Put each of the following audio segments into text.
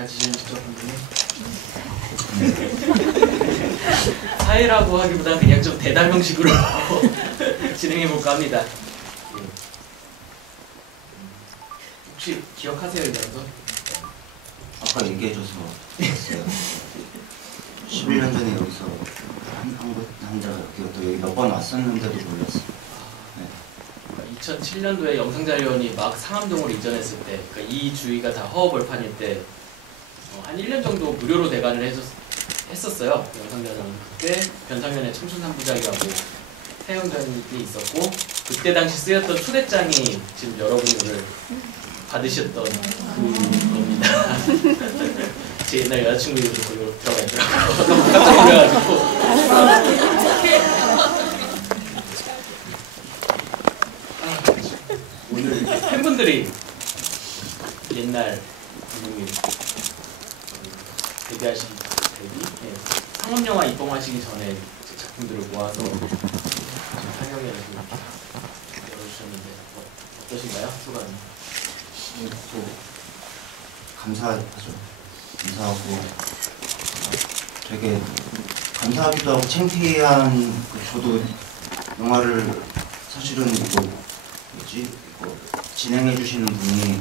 잘 지내셨죠, 감독님? 사회라고 하기보다 그냥 좀 대담 형식으로 진행해볼까 합니다. 혹시 기억하세요, 이 정도? 아까 얘기해줘서 알았어요. 11년 전에 여기서 한자 여기 몇 번 왔었는데도 몰랐어요. 네. 2007년도에 영상자료원이 막 상암동으로 이전했을 때, 그러니까 이 주위가 다 허허벌판일 때 한 1년 정도 무료로 대관을 했었어요. 영상자료원. 그때 변상현의 청춘 3부작이라고 태영전이 있었고, 그때 당시 쓰였던 초대장이 지금 여러분이 오늘 받으셨던 그겁니다. 제 옛날 여자친구 이름도 거기로 들어가 있더라고요. 너무 깜짝 놀라가지고. 오늘 팬분들이 옛날 감독님 데뷔하시기 상업영화 입봉하시기 전에 작품들을 모아서 상영회를 열어주셨는데 어떠신가요? 소감이? 또 감사하죠. 감사하고 되게 감사하기도 하고 창피한 저도 영화를 사실은 이거 진행해 주시는 분이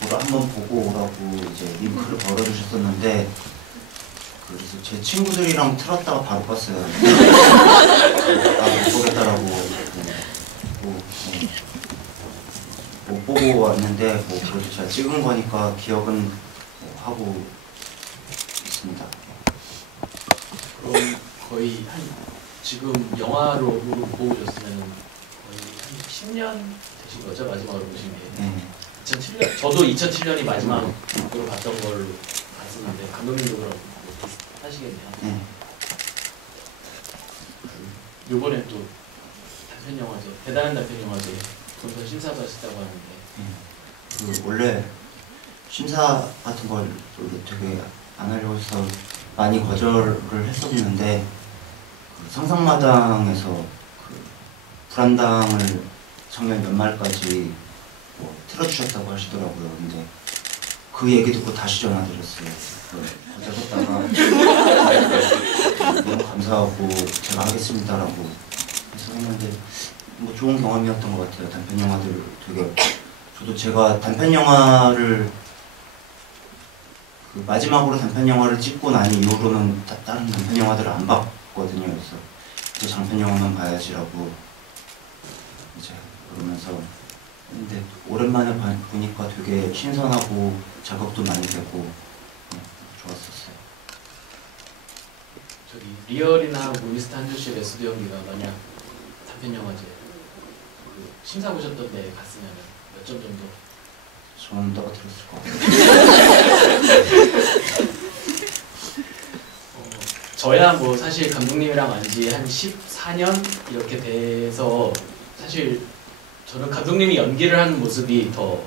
저를 한번 보고 오라고 이제 링크를 걸어주셨었는데 그래서 제 친구들이랑 틀었다가 바로 껐어요. 못 보겠다라고 못 보고 왔는데 그래도 제가 찍은 거니까 기억은 하고 있습니다. 그럼 거의 지금 영화로 보고 오셨으면 거의 한 10년 되신 거죠? 마지막으로 보신 게. 네. 2007년, 저도 2007년이 마지막으로 봤던 걸로 봤었는데 감독님도 그럼 비슷하시겠네요. 네. 요번에 또 단편 영화제, 대단한 단편 영화제 본선 심사도 하셨다고 하는데. 원래 심사 같은 걸 되게 안 하려고 해서 많이 거절을 했었는데 상상마당에서 불안당을 작년 연말까지 틀어주셨다고 하시더라고요. 근데 그 얘기 듣고 다시 전화드렸어요. 거절했다가 너무 감사하고 제가 하겠습니다라고 해서 했는데 뭐 좋은 경험이었던 것 같아요. 단편 영화들 되게 저도 제가 단편 영화를 마지막으로 단편 영화를 찍고 난 이후로는 다른 단편 영화들을 안 봤거든요. 그래서 이제 장편 영화만 봐야지라고 이제 그러면서 근데 오랜만에 보니까 되게 신선하고 자극도 많이 되고 좋았었어요. 저기 리얼이나 모니스타 한준씨의 메소드 연기가 만약 단편 영화제 심사 보셨던 데 갔으면 몇 점 정도? 저는 떨어뜨렸을 것 같아요. 저야 뭐 사실 감독님이랑 안지 한 14년 이렇게 돼서 사실 저는 감독님이 연기를 하는 모습이 더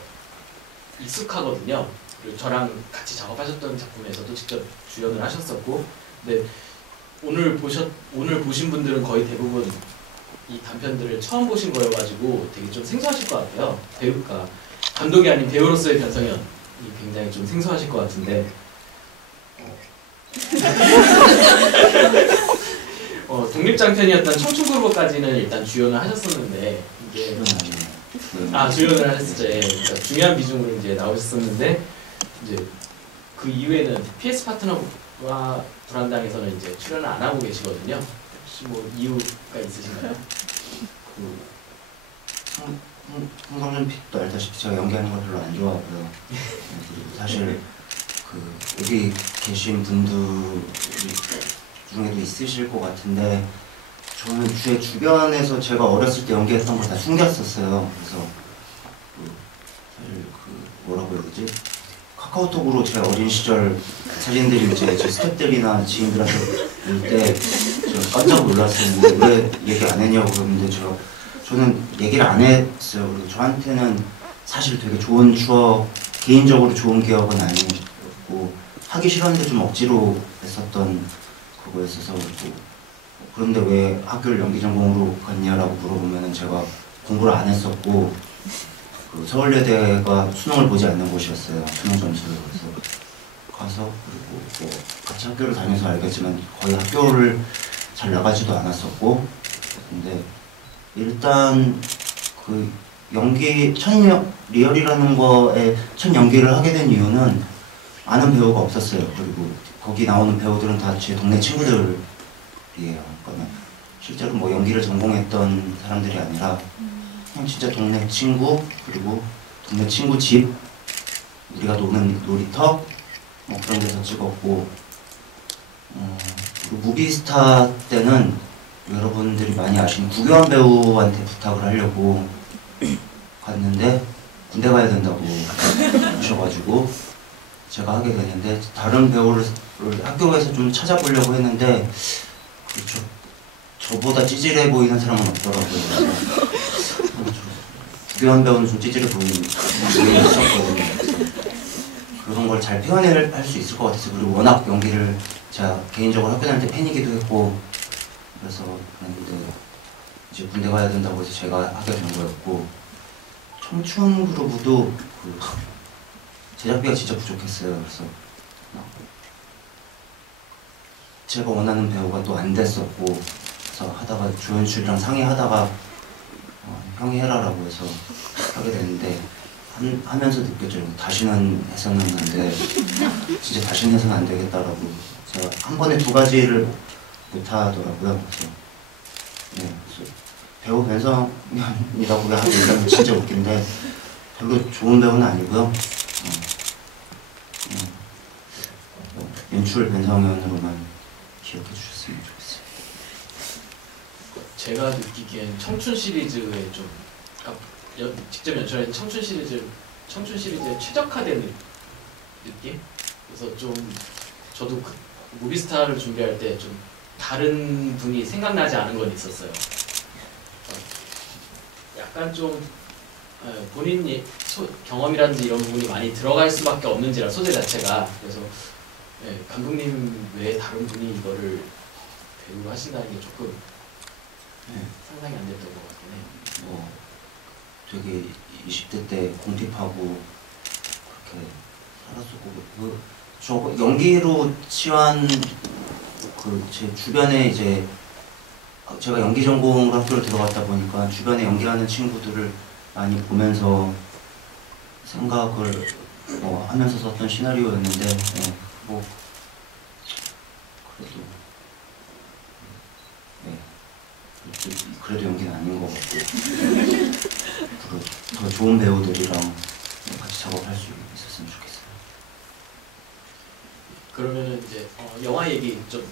익숙하거든요. 그리고 저랑 같이 작업하셨던 작품에서도 직접 주연을 하셨었고, 근데 오늘 보신 분들은 거의 대부분 이 단편들을 처음 보신 거여가지고 되게 좀 생소하실 것 같아요. 배우가 감독이 아닌 배우로서의 변성현이 굉장히 좀 생소하실 것 같은데 독립장편이었던 청춘구로까지는 일단 주연을 하셨었는데 이게 주연을 하셨죠. 예. 그러니까 중요한 비중으로 이제 나오셨었는데 이제 그 이후에는 PS 파트너와 불안당에서는 이제 출연을 안 하고 계시거든요. 혹시 뭐 이유가 있으신가요? 홍성준 픽도 알다시피 제가 연기하는 걸 별로 안 좋아하고요. 그리고 사실 여기 계신 분들 중에도 있으실 것 같은데 저는 제 주변에서 제가 어렸을 때 연기했던 걸 다 숨겼었어요. 그래서 사실 뭐라고 해야 되지? 카카오톡으로 제 어린 시절 사진들이 이제 제 스태프들이나 지인들한테 볼 때 저 깜짝 놀랐었는데 왜 얘기 안 했냐고 그러는데 저는 얘기를 안 했어요. 그리고 저한테는 사실 되게 좋은 추억, 개인적으로 좋은 기억은 아니었고 하기 싫었는데 좀 억지로 했었던 그거였어서 그런데 왜 학교를 연기 전공으로 갔냐라고 물어보면 제가 공부를 안 했었고 그 서울예대가 수능을 보지 않는 곳이었어요. 수능 점수를. 그래서 가서 그리고 뭐 같이 학교를 다녀서 알겠지만 거의 학교를 잘 나가지도 않았었고, 근데 일단 그 연기 리얼이라는 거에 첫 연기를 하게 된 이유는 아는 배우가 없었어요. 그리고 거기 나오는 배우들은 다 제 동네 친구들이에요. 그러니까 실제로 뭐 연기를 전공했던 사람들이 아니라 그냥 진짜 동네 친구, 그리고 동네 친구 집, 우리가 노는 놀이터 뭐 그런 데서 찍었고, 그리고 무비스타 때는 여러분들이 많이 아시는 구교환 배우한테 부탁을 하려고 갔는데 군대 가야 된다고 하셔가지고 제가 하게 되는데, 다른 배우를 학교에서 좀 찾아보려고 했는데 저보다 찌질해 보이는 사람은 없더라고요. 구교환 배우는 좀 찌질해 보이는 분이 있었거든요. 그런 걸 잘 표현할 수 있을 것 같아서, 그리고 워낙 연기를 제가 개인적으로 학교 다닐 때 팬이기도 했고 그래서 그랬는데, 이제 군대 가야 된다고 해서 제가 하게 된 거였고, 청춘 그루브도 그 제작비가 진짜 부족했어요. 그래서 제가 원하는 배우가 또 안 됐었고, 그래서 하다가 조연출이랑 상의하다가 형이 해라라고 해서 하게 됐는데, 하면서 느꼈죠. 다시는 해서는 안 돼. 진짜 다시는 해서는 안 되겠다라고. 제가 한 번에 두 가지를 못 하더라고요. 그래서, 네, 그래서 배우 변성이라고 하면 진짜 웃긴데 별로 좋은 배우는 아니고요. 연출 변성현으로만 기억해 주셨으면 좋겠어요. 제가 느끼기엔 청춘 시리즈에 좀 직접 연출한 청춘 시리즈에 최적화된 느낌? 그래서 좀 저도 무비스타를 준비할 때 좀 다른 분이 생각나지 않은 건 있었어요. 약간 좀 본인 경험이라든지 이런 부분이 많이 들어갈 수밖에 없는지라, 소재 자체가. 그래서 감독님 외에 다른 분이 이거를 배우로 하신다는 게 조금 상상이 안 됐던 것 같긴 해요. 되게 20대 때 공핍하고 그렇게 살았었고, 저 연기로 치환 제 주변에 이제 제가 연기 전공으로 학교를 들어갔다 보니까 주변에 연기하는 친구들을 많이 보면서 생각을 하면서 썼던 시나리오였는데, 뭐 그래도 연기는 아닌 것 같고, 더 좋은 배우들이랑 같이 작업할 수 있었으면 좋겠어요. 그러면은 이제 영화 얘기 좀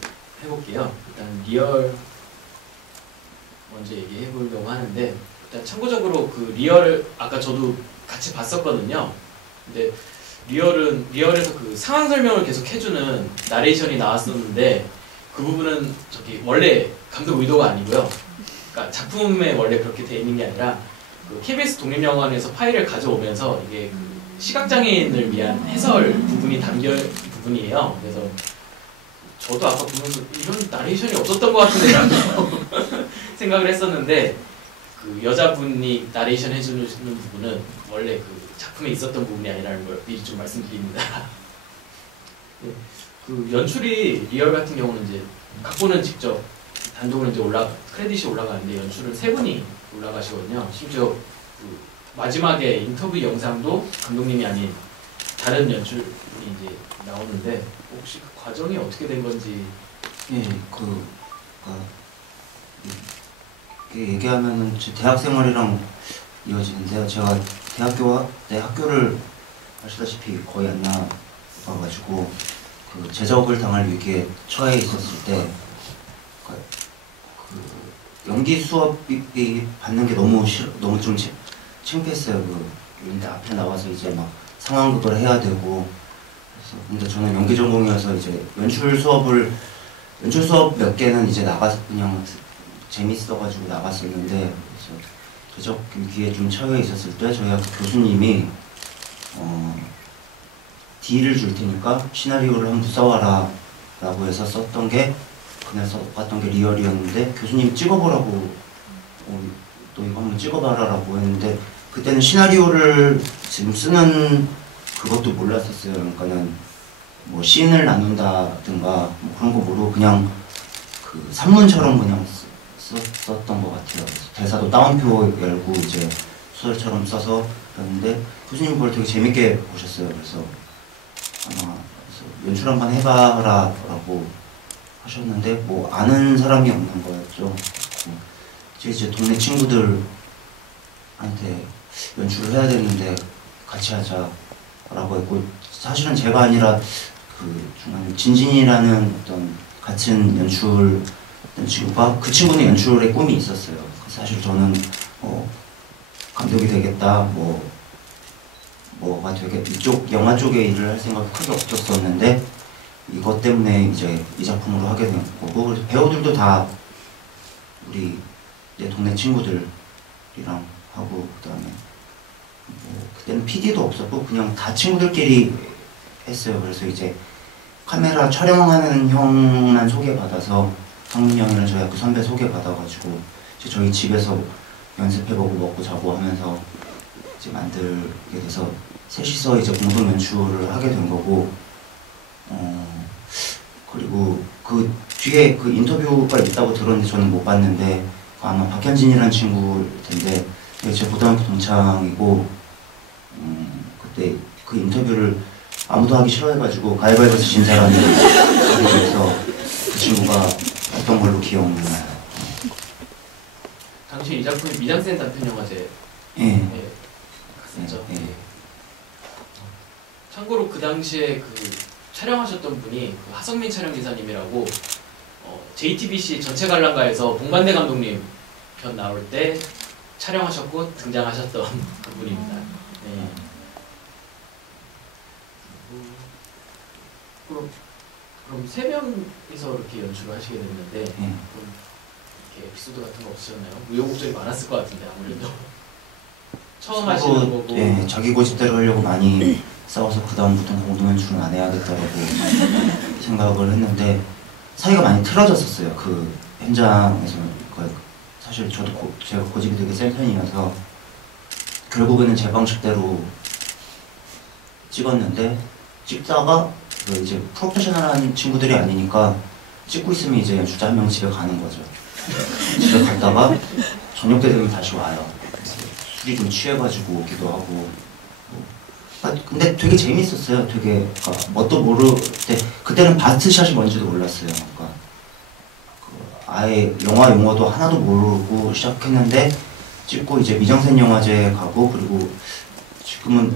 해볼게요. 일단 리얼 먼저 얘기해 보려고 하는데, 일단 참고적으로 그 리얼을 아까 저도 같이 봤었거든요. 근데 리얼에서 그 상황 설명을 계속 해주는 나레이션이 나왔었는데, 그 부분은 원래 감독 의도가 아니고요. 그러니까 작품에 원래 그렇게 돼 있는 게 아니라 그 KBS 독립영화관에서 파일을 가져오면서 이게 그 시각장애인을 위한 해설 부분이 담겨 있는 부분이에요. 그래서 저도 아까 보면서 이런 나레이션이 없었던 것 같은데라고 생각을 했었는데, 그 여자분이 나레이션 해주는 부분은 원래 그 작품에 있었던 부분이 아니라는 걸 미리 좀 말씀드립니다. 그 연출이 리얼 같은 경우는 이제 각본은 직접 단독으로 이제 크레딧이 올라가는데, 연출은 세 분이 올라가시거든요. 심지어 그 마지막에 인터뷰 영상도 감독님이 아닌 다른 연출이 이제 나오는데, 혹시 그 과정이 어떻게 된 건지? 얘기하면은 제 대학 생활이랑 이어지는데요. 제가 내 학교를 아시다시피 거의 안 나와가지고 그 제적을 당할 위기에 처해 있었을 때 그 연기 수업이 받는 게 너무 좀 창피했어요. 근데 앞에 나와서 이제 막 상황극을 해야 되고. 그래서 근데 저는 연기 전공이어서 이제 연출 수업 몇 개는 이제 나가서 그냥 재밌어가지고 나갔었는데, 그래서 제적 위기에 좀 처해 있었을 때 저희 학교 교수님이 D를 줄 테니까 시나리오를 한번 써와라 라고 해서 썼던 게, 그날 써봤던 게 리얼이었는데, 교수님이 찍어보라고 너 이거 한번 찍어봐라 라고 했는데 그때는 시나리오를 지금 쓰는 그것도 몰랐었어요. 그러니까는 뭐 씬을 나눈다든가 뭐 그런 거 모르고 그냥 그 산문처럼 그냥 썼던 것 같아요. 대사도 따옴표 열고 이제 소설처럼 써서 그랬는데 교수님 그걸 되게 재밌게 보셨어요. 그래서 아마 그래서 연출 한번 해봐라라고 하셨는데 뭐 아는 사람이 없는 거였죠. 이제 동네 친구들한테 연출을 해야 되는데 같이 하자라고 했고 사실은 제가 아니라 그 중간에 진진이라는 어떤 같은 연출 친구가 그 친구는 연출의 꿈이 있었어요. 사실 저는 감독이 되겠다 뭐가 되게 이쪽 영화 쪽에 일을 할 생각이 크게 없었었는데 이것 때문에 이제 이 작품으로 하게 된 거고 그래서 배우들도 다 우리 내 동네 친구들이랑 하고 그다음에 뭐 그때는 PD도 없었고 그냥 다 친구들끼리 했어요. 그래서 이제 카메라 촬영하는 형만 소개받아서 성민 형이랑 저희 학교 선배 소개받아가지고 이제 저희 집에서 연습해보고 먹고 자고 하면서 이제 만들게 돼서 셋이서 이제 공동 연출을 하게 된 거고 그리고 그 뒤에 그 인터뷰가 있다고 들었는데 저는 못 봤는데 아마 박현진이라는 친구일 텐데 제 고등학교 동창이고 그때 그 인터뷰를 아무도 하기 싫어해가지고 가위바위보에서 진 사람이 하게 돼서 그 친구가 했던 걸로 기억나요. 당시 이 작품이 미장센 단편영화제 갔었죠. 참고로 그 당시에 그 촬영하셨던 분이 그 하성민 촬영기사님이라고 JTBC 전체 관람가에서 봉반대 감독님 편 나올 때 촬영하셨고 등장하셨던 그분입니다. 네. 그럼 세 명이서 이렇게 연출을 하시게 됐는데 그럼 이렇게 에피소드 같은 거 없으셨나요? 우여곡절이 많았을 것 같은데 아무래도 처음 하시는 거고. 네, 자기 고집대로 하려고 많이 싸워서 그 다음부터는 공동 연출은 안 해야겠다고 생각을 했는데 사이가 많이 틀어졌었어요. 그 현장에서 사실 저도 제가 고집이 되게 센 편이어서 결국에는 제 방식대로 찍었는데 찍다가 이제 프로페셔널한 친구들이 아니니까 찍고 있으면 이제 연출자 한 명 집에 가는 거죠. 집에 갔다가 저녁 때 되면 다시 와요. 술이 좀 취해가지고 오기도 하고. 근데 되게 재밌었어요. 되게 뭣도 모를 때 그때는 바스트샷이 뭔지도 몰랐어요. 그러니까 아예 영화 용어도 하나도 모르고 시작했는데 찍고 이제 미장센 영화제 가고 그리고 지금은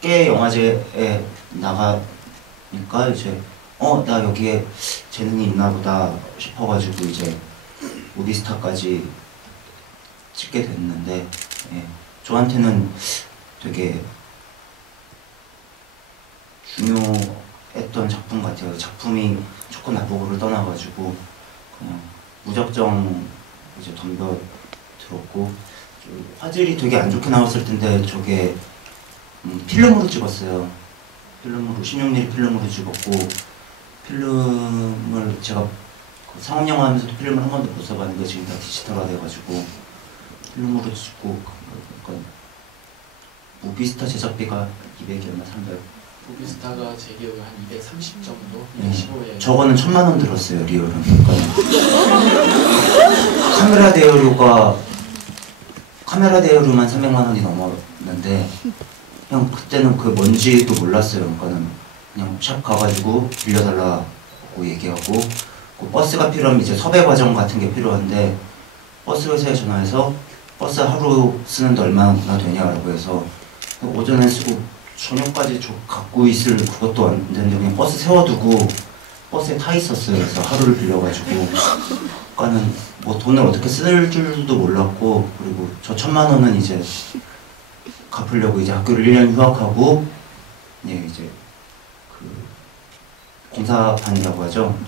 꽤 영화제에 나가니까 이제 나 여기에 재능이 있나 보다 싶어가지고 이제 무비스타까지 찍게 됐는데 저한테는 되게 중요했던 작품 같아요. 작품이 좋고 나쁘고를 떠나가지고 그냥 무작정 이제 덤벼들었고 화질이 되게 안 좋게 나왔을 텐데 저게 필름으로 찍었어요. 필름으로 16mm 필름으로 찍었고 필름을 제가 상업영화 하면서도 필름을 한 번도 못 써봤는데 지금 다 디지털화 돼가지고 필름으로 찍고 그러니까 무비스타 제작비가 200이었나 300. 무비스타가 제 기억에 한 230 정도? 215에 저거는 1000만 원 들었어요. 리얼은. 그러니까 카메라 대여료만 300만 원이 넘었는데 그냥 그때는 그 뭔지도 몰랐어요. 그러니까는 그냥 샵 가가지고 빌려달라고 얘기하고 그 버스가 필요하면 이제 섭외 과정 같은 게 필요한데 버스 회사에 전화해서 버스 하루 쓰는데 얼마나 되냐라고 해서 오전에 쓰고 저녁까지 갖고 있을 그것도 안 되는데 그냥 버스 세워두고 버스에 타 있었어요. 그래서 하루를 빌려가지고 그러니까는 뭐 돈을 어떻게 쓸 줄도 몰랐고 그리고 저 1000만 원은 이제 갚으려고 이제 학교를 1년 휴학하고 이제 그 공사판이라고 하죠.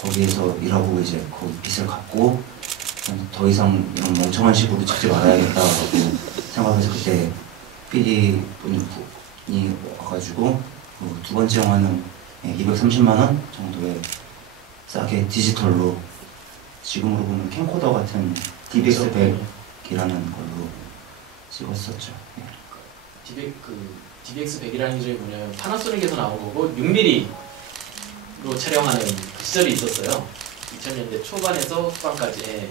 거기에서 일하고 이제 거기 빚을 갚고 더 이상 이런 멍청한 식으로 찍지 말아야겠다고 생각해서 그때 PD 분이 와가지고 두 번째 영화는 230만 원 정도에 싸게 디지털로 지금으로 보면 캠코더 같은 DBX100이라는 걸로 찍었었죠. 예. DBX 100이라는 기종이 뭐냐면 파나소닉에서 나온 거고 6mm로 촬영하는 그 시절이 있었어요. 2000년대 초반에서 후반까지. 예.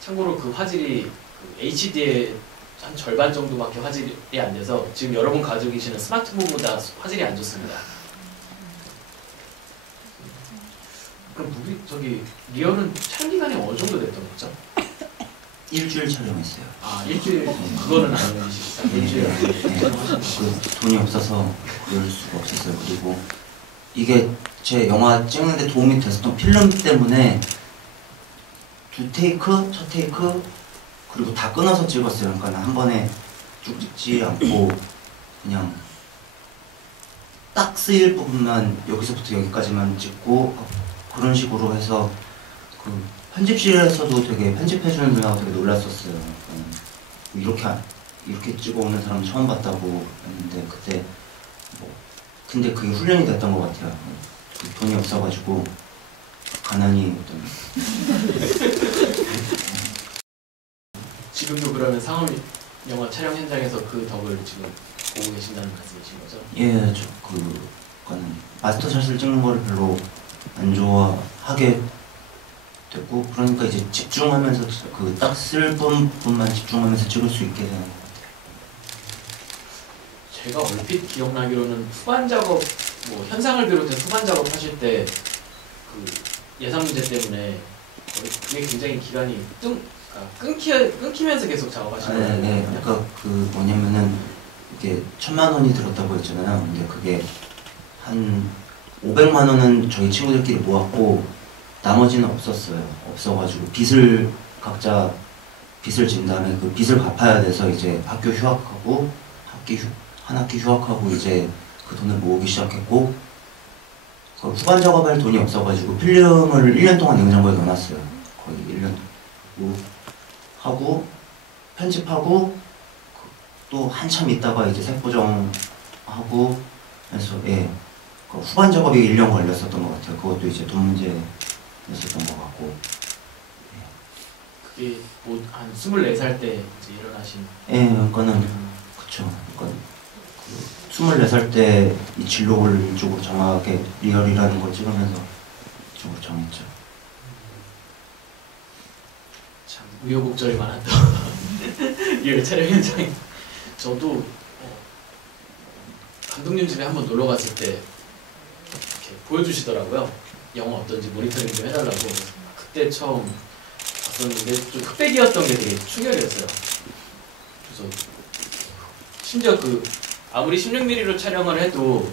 참고로 그 화질이 그 HD의 한 절반 정도밖에 화질이 안 돼서 지금 여러분 가지고 계시는 스마트폰보다 화질이 안 좋습니다. 그럼 리얼은 촬영 기간이 어느 정도 됐던 거죠? 일주일 촬영했어요. 아 일주일 그거는 아니시죠? 일주일 그 돈이 없어서 그럴 수가 없었어요. 그리고 이게 제 영화 찍는데 도움이 됐었던 필름 때문에 두 테이크, 첫 테이크 그리고 다 끊어서 찍었어요. 그러니까 한 번에 쭉 찍지 않고 그냥 딱 쓰일 부분만 여기서부터 여기까지만 찍고 그런 식으로 해서 그 편집실에서도 되게 편집해주는 누나가 되게 놀랐었어요. 이렇게 찍어오는 사람 처음 봤다고 했는데 그때 근데 그게 훈련이 됐던 것 같아요. 돈이 없어가지고 가난이 지금도 그러면 상업 영화 촬영 현장에서 그 덕을 지금 보고 계신다는 말씀이신 거죠? 예, 그거는 마스터샷을 찍는 거를 별로 안 좋아하게 됐고 그러니까 이제 집중하면서 그 딱 쓸 부분만 집중하면서 찍을 수 있게 되는 것 같아요. 제가 얼핏 기억나기로는 후반 작업, 뭐 현상을 비롯해 후반 작업 하실 때 그 예산 문제 때문에 그게 굉장히 기간이 끊기면서 계속 작업하시는 거예요. 네, 그러니까 그 뭐냐면은 이게 1000만 원이 들었다고 했잖아요. 근데 그게 한 500만 원은 저희 친구들끼리 모았고 나머지는 없어가지고 각자 빚을 진 다음에 그 빚을 갚아야 돼서 이제 학교 휴학하고 한 학기 휴학하고 이제 그 돈을 모으기 시작했고 그 후반 작업할 돈이 없어가지고 필름을 1년 동안 냉장고에 넣어놨어요. 거의 1년 하고 편집하고 또 한참 있다가 이제 색보정하고 해서 그 후반 작업이 1년 걸렸었던 것 같아요. 그것도 이제 돈 문제였었던 것 같고. 그게 뭐 한 24살 때 이제 일어나신. 그러니까는 그쵸. 그러니까 24살 때 이 진로를 이쪽으로 정하게 리얼이라는 걸 찍으면서 이쪽으로 정했죠. 참 우여곡절이 많았던 리얼 촬영 현장에 저도 감독님 집에 한번 놀러 갔을 때 이렇게 보여주시더라고요. 영화 어떤지 모니터링 좀 해달라고. 그때 처음 봤었는데 좀 흑백이었던 게 되게 충격이었어요. 그래서 심지어 아무리 16mm로 촬영을 해도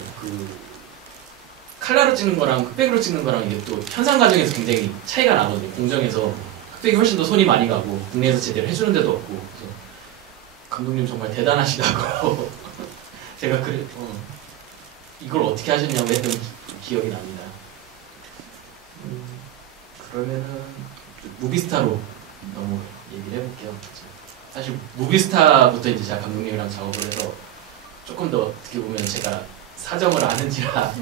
칼라로 찍는 거랑 흑백으로 찍는 거랑 이게 또 현상 과정에서 굉장히 차이가 나거든요. 공정에서 흑백이 훨씬 더 손이 많이 가고 국내에서 제대로 해주는 데도 없고. 그래서 감독님 정말 대단하시다고 제가 이걸 어떻게 하셨냐고 했던 기억이 납니다. 그러면은 무비스타로 너무 얘기를 해볼게요. 사실 무비스타부터 이제 제가 감독님이랑 작업을 해서 조금 더 어떻게 보면 제가 사정을 아는지라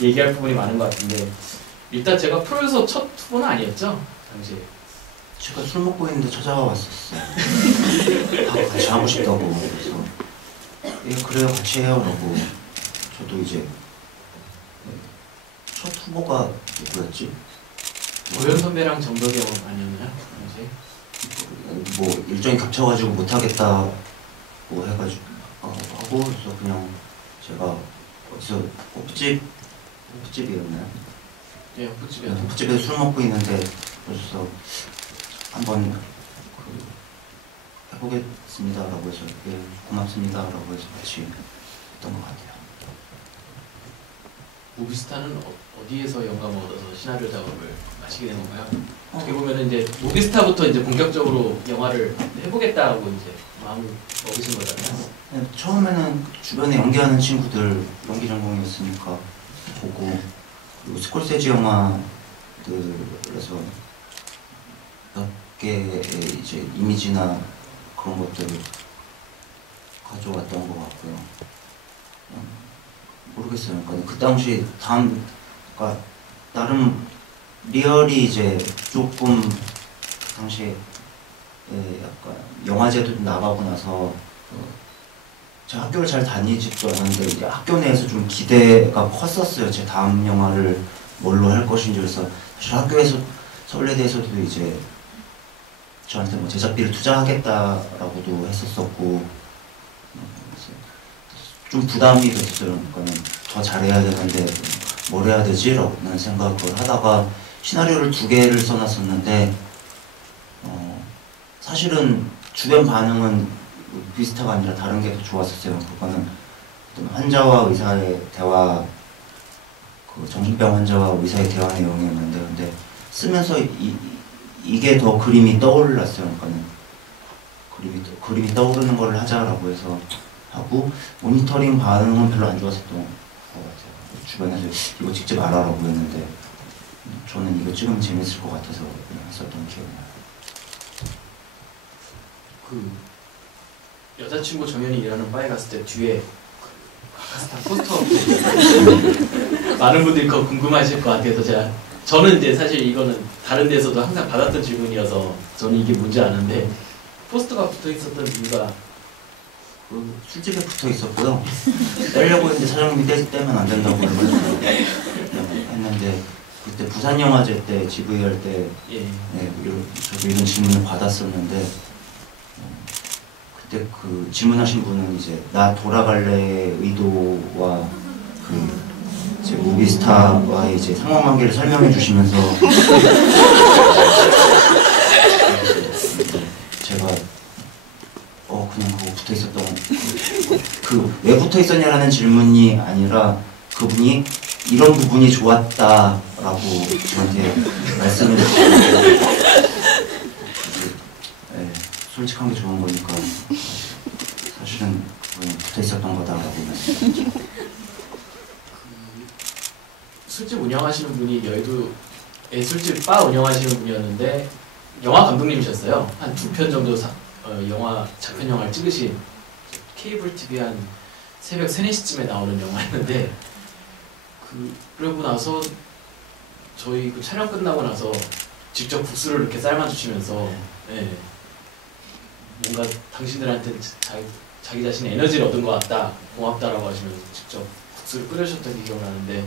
얘기할 부분이 많은 것 같은데 일단 제가 프로에서 첫 후보는 아니었죠? 당시에 제가 술 먹고 있는데 찾아와 왔었어요. 같이 하고 싶다고. 그래서 그래요 같이 해요 라고. 저도 이제 첫 후보가 누구였지? 오연 선배랑 정덕이 형 아니었나요? 당시에? 뭐 일정이 겹쳐가지고 못하겠다고 해가지고 하고 그래서 그냥 제가 어디서 호프집이었나요? 네, 호프집이었죠. 호프집에서 술 먹고 있는데 그래서 한번 해보겠습니다 라고 해서 고맙습니다 라고 해서 같이 했던 것 같아요. 무비스타는 어디에서 영감을 얻어서 시나리오 작업을 하시게 된 건가요? 어떻게 보면 이제 무비스타부터 이제 본격적으로 영화를 해보겠다고 이제 마음을 먹으신 거잖아요. 네, 처음에는 주변에 연기하는 친구들 연기 전공이었으니까 보고 그리고 스콜세지 영화들에서 몇 개의 이제 이미지나 그런 것들을 가져왔던 것 같고요. 모르겠어요. 그러니까 그 당시 그러니까 나름 리얼이 이제 조금 그 당시에 약간 영화제도 나가고 나서 제가 학교를 잘 다니지도 않았는데 이제 학교 내에서 좀 기대가 컸었어요. 제 다음 영화를 뭘로 할 것인지. 그래서 사실 학교에서 서울예대에서도 이제 저한테 뭐 제작비를 투자하겠다라고도 했었었고 좀 부담이 됐어요. 그러니까는 더 잘해야 되는데 뭘 해야 되지? 라는 생각을 하다가 시나리오를 2개를 써놨었는데 사실은 주변 반응은 비슷하가 아니라 다른 게 더 좋았었어요. 그거는 환자와 의사의 대화, 그 정신병 환자와 의사의 대화 내용이었는데 근데 쓰면서 이게 더 그림이 떠올랐어요. 그러니까는 그림이 떠오르는 걸 하자라고 해서 하고 모니터링 반응은 별로 안 좋았었던 것 같아요. 주변에서 이거 직접 알아라고 했는데 저는 이거 찍으면 재밌을 것 같아서 그냥 했었던 기억이 나요. 그 여자친구 정연이 일하는 바에 갔을 때 뒤에 카스타 포스터가 붙어있어요. 많은 분들이 그거 궁금하실 것 같아서 저는 이제 사실 이거는 다른 데서도 항상 받았던 질문이어서 저는 이게 뭔지 아는데 포스터가 붙어있었던 이유가 술집에 붙어 있었고요. 떼려고 했는데 사장님이 떼면 안 된다고 했는데 그때 부산영화제 때 GV 할 때 저도 이런 질문을 받았었는데 그때 그 질문하신 분은 이제 나 돌아갈래의 의도와 그 이제 무비스타와의 이제 상호관계를 설명해 주시면서 제가 그냥 그거 붙어 있었던 그 왜 붙어 있었냐라는 질문이 아니라 그분이 이런 부분이 좋았다라고 저한테 말씀을 주셨는데 솔직한 게 좋은 거니까 사실은 붙어 있었던 거다라고 말씀드렸죠. 술집 운영하시는 분이 여의도에 술집 바 운영하시는 분이었는데 영화 감독님이셨어요. 한 2편 정도 장편 영화를 찍으신 케이블 TV 한 새벽 3, 4시쯤에 나오는 영화였는데 그러고 나서 저희 그 촬영 끝나고 나서 직접 국수를 이렇게 삶아주시면서 뭔가 당신들한테 자기 자신의 에너지를 얻은 것 같다, 고맙다라고 하시면서 직접 국수를 끓여주셨던 게 기억나는데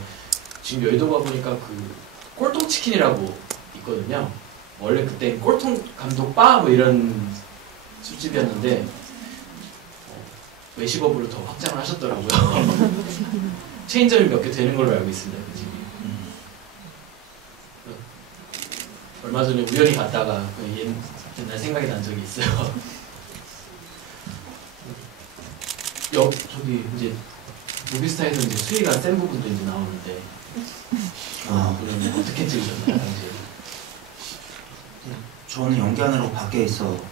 지금 여의도 가보니까 그 꼴통치킨이라고 있거든요. 원래 그때 꼴통 감독 바 뭐 이런 술집이었는데 외식업으로 더 확장을 하셨더라고요. 체인점이 몇 개 되는 걸로 알고 있습니다. 그 집이. 얼마 전에 우연히 갔다가 옛날 생각이 난 적이 있어요. 저기 이제 무비스타에서 이제 수위가 센 부분도 이제 나오는데 그러면 어떻게 찍으셨나요, 당시에? 저는 연기하느라고 밖에 있었는데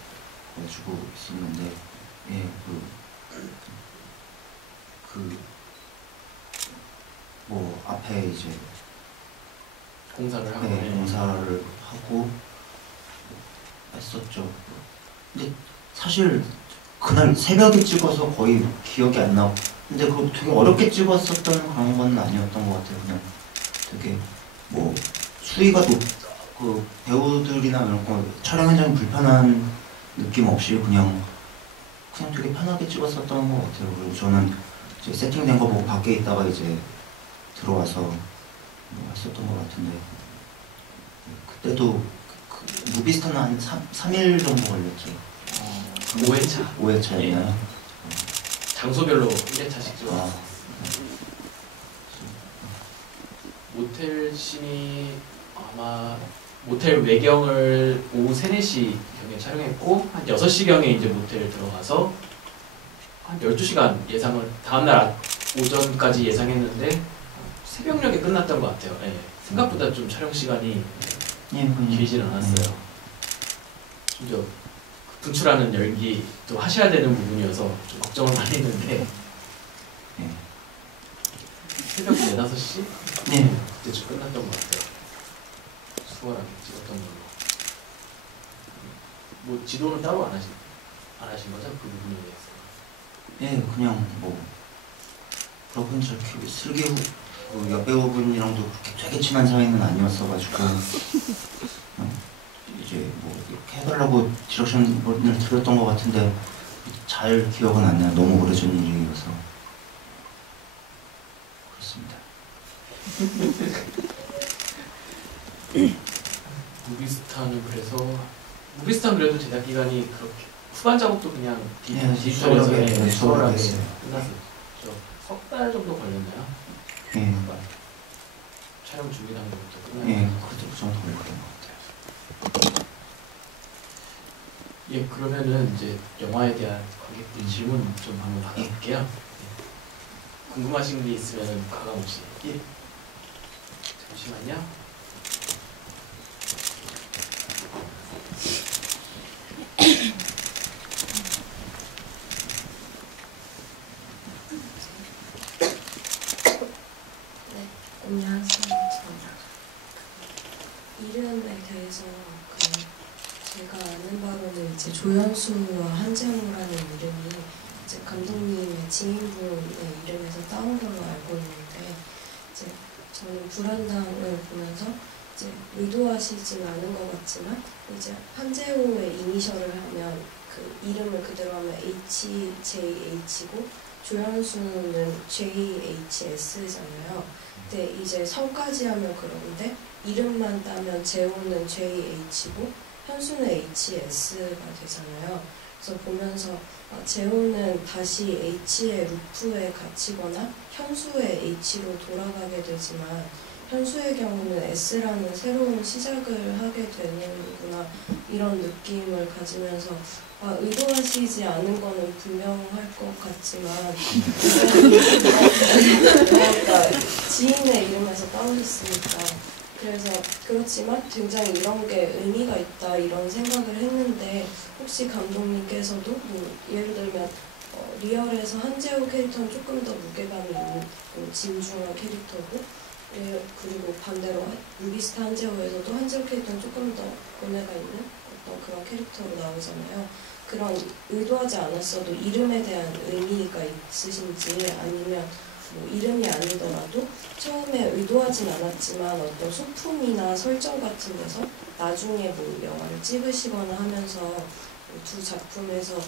뭐 앞에 이제 공사를 하고 공사를 하고 했었죠. 근데 사실 그날 새벽에 찍어서 거의 기억이 안 나고 근데 그거 되게 어렵게 찍었었던 그런 건 아니었던 것 같아요. 그냥 되게 뭐 수위가 그 배우들이나 이런 거 촬영 현장이 불편한 느낌 없이 그냥 되게 편하게 찍었었던 것 같아요. 그리고 저는 이제 세팅된 거 보고 밖에 있다가 이제 들어와서 뭐 했었던 것 같은데 그때도 무비스타는 한 3일 정도 걸렸죠. 5회차. 5회차였나요? 장소별로 1회차씩 찍었어요. 모텔 씬이 아마 모텔 외경을 오후 3, 4시경에 촬영했고 한 6시경에 이제 모텔 들어가서 한 12시간 예상을 다음날 오전까지 예상했는데 새벽녘에 끝났던 것 같아요. 생각보다 좀 촬영 시간이 길진 않았어요. 심지어 분출하는 열기도 하셔야 되는 부분이어서 좀 걱정을 많이 했는데 새벽 4, 5시? 그때쯤 끝났던 것 같아요. 수월하게 찍었던 걸로. 뭐 지도는 따로 안 하신 거죠? 그 부분에 대해서? 그냥 뭐 그렇군 슬기후 여배우분이랑도 그렇게 되게 친한 사이는 아니었어가지고 이제 뭐 이렇게 해달라고 디렉션을 드렸던 것 같은데 잘 기억은 안 나요. 너무 오래전 일이어서. 그렇습니다. 무비스타는 그래도 제작 기간이 그렇게 후반 작업도 그냥 네, 디지털에서 수월하게 수월하게 했어요. 끝났었죠. 석 달 정도 걸렸나요? 예, 후반. 촬영 준비 단계부터 끝나요. 예, 그렇죠. 그 정도 걸렸던 것 같아요. 예, 그러면은 이제 영화에 대한 관객들 질문 좀 한번 받아볼게요. 예. 궁금하신 게 있으면 가감 없이. 예. 잠시만요. 네, 안녕하세요. 저는 이름에 대해서 제가 아는 바로는 이제 조연수와 한재웅이라는 이름이 이제 감독님의 지인분의 이름에서 따온 걸로 알고 있는데 이제 저는 불안당을 보면서 이제 의도하시진 않은 것 같지만 이제 한재웅의 이니셜을 하면 그 이름을 그대로 하면 HJH고 조연수는 JHS잖아요. 근데 이제 성까지 하면 그런데 이름만 따면 재호는 JH고 현수는 HS가 되잖아요. 그래서 보면서 재호는 다시 H의 루프에 갇히거나 현수의 H로 돌아가게 되지만 현수의 경우는 S라는 새로운 시작을 하게 되는구나 이런 느낌을 가지면서 의도하시지 않은 거는 분명할 것 같지만 그러니까 지인의 이름에서 따오셨으니까 그래서 그렇지만 굉장히 이런 게 의미가 있다 이런 생각을 했는데 혹시 감독님께서도 뭐 예를 들면 리얼에서 한재호 캐릭터는 조금 더 무게감이 있는 진중한 캐릭터고 그리고 반대로 무비스타 한재호에서도 한재호 캐릭터는 조금 더 고뇌가 있는 어떤 그런 캐릭터로 나오잖아요. 그런 의도하지 않았어도 이름에 대한 의미가 있으신지 아니면 뭐 이름이 아니더라도 처음에 의도하진 않았지만 어떤 소품이나 설정 같은 데서 나중에 뭐 영화를 찍으시거나 하면서 두 작품에서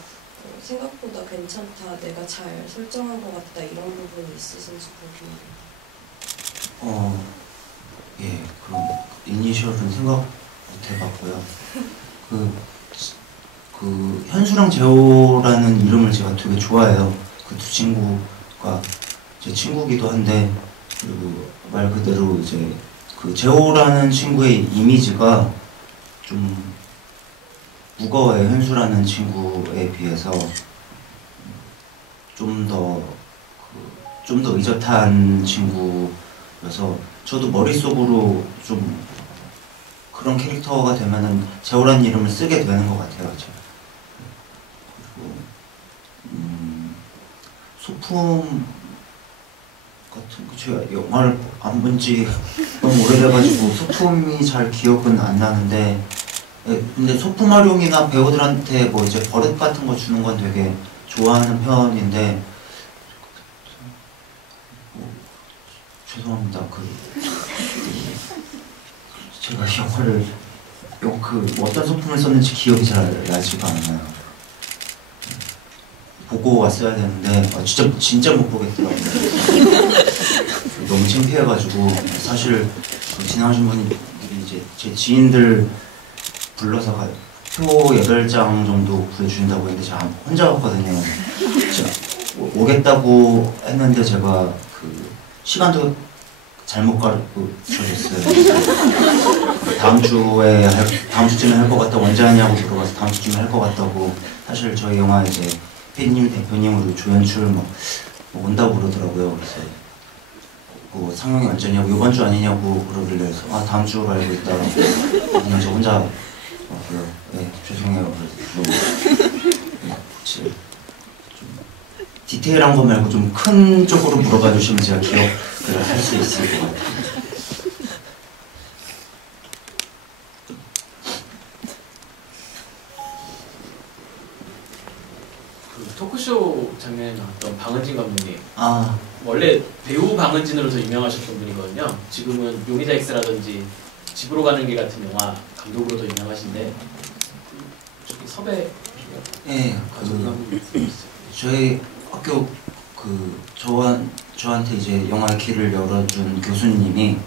생각보다 괜찮다, 내가 잘 설정한 것 같다 이런 부분이 있으신지 궁금해요. 예, 그럼 이니셜은 생각 못 해봤고요. 그 현수랑 재호라는 이름을 제가 되게 좋아해요. 그 두 친구가 제 친구기도 한데 그리고 말 그대로 이제 그 재호라는 친구의 이미지가 좀 무거워요. 현수라는 친구에 비해서 좀 더 의젓한 친구여서 저도 머릿속으로 좀 그런 캐릭터가 되면은 재호라는 이름을 쓰게 되는 것 같아요. 제가. 그리고 소품 같은 거 제가 영화를 안 본 지 너무 오래돼가지고 소품이 잘 기억은 안 나는데 근데 소품 활용이나 배우들한테 뭐 이제 버릇 같은 거 주는 건 되게 좋아하는 편인데 죄송합니다. 제가 영화를 어떤 소품을 썼는지 기억이 잘 나지가 않아요. 보고 왔어야 되는데 진짜 못 보겠더라고요. 너무 창피해가지고 사실 지나가신 분들이 이제 제 지인들 불러서 표 8장 정도 구해주신다고 했는데 제가 혼자 왔거든요. 제가 오겠다고 했는데 제가 시간도 잘못 가르쳐줬어요. 다음 주쯤에 할 것 같다고 언제 하냐고 물어봐서 다음 주쯤에 할 것 같다고. 사실 저희 영화 이제 PD님 대표님으로 조연출 뭐 온다고 그러더라고요. 그래서 뭐 상영이 언제냐고 이번 주 아니냐고 그러길래 다음 주로 알고 있다. 그냥 저 혼자 왔고요. 네, 죄송해요. 혹시 디테일한 거 말고 좀 큰 쪽으로 물어봐 주시면 제가 기억을 할 수 있을 것 같아요. 그 토크쇼 장면에 나왔던 방은진 감독님. 아, 원래 배우 방은진으로 더 유명하셨던 분이거든요. 지금은 용의자 X라든지 집으로 가는 길 같은 영화 감독으로도 유명하신데 저기 섭외 예, 가지고 한번 말씀해주세요. 저희 학교 저한테 이제 영화의 길을 열어준 교수님이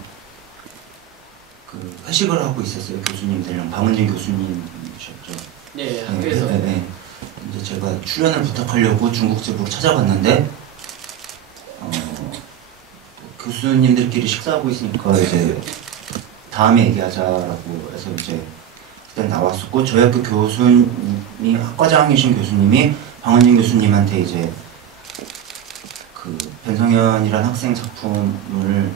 그 회식을 하고 있었어요. 교수님들이랑 방은진 교수님이셨죠. 네, 학교에서 네. 이제 제가 출연을 부탁하려고 중국집으로 찾아갔는데 교수님들끼리 식사하고 있으니까 이제 다음에 얘기하자라고 해서 이제 그때 나왔었고 저희 학교 교수님이 학과장이신 교수님이 방은진 교수님한테 이제 그 변성현이라는 학생 작품을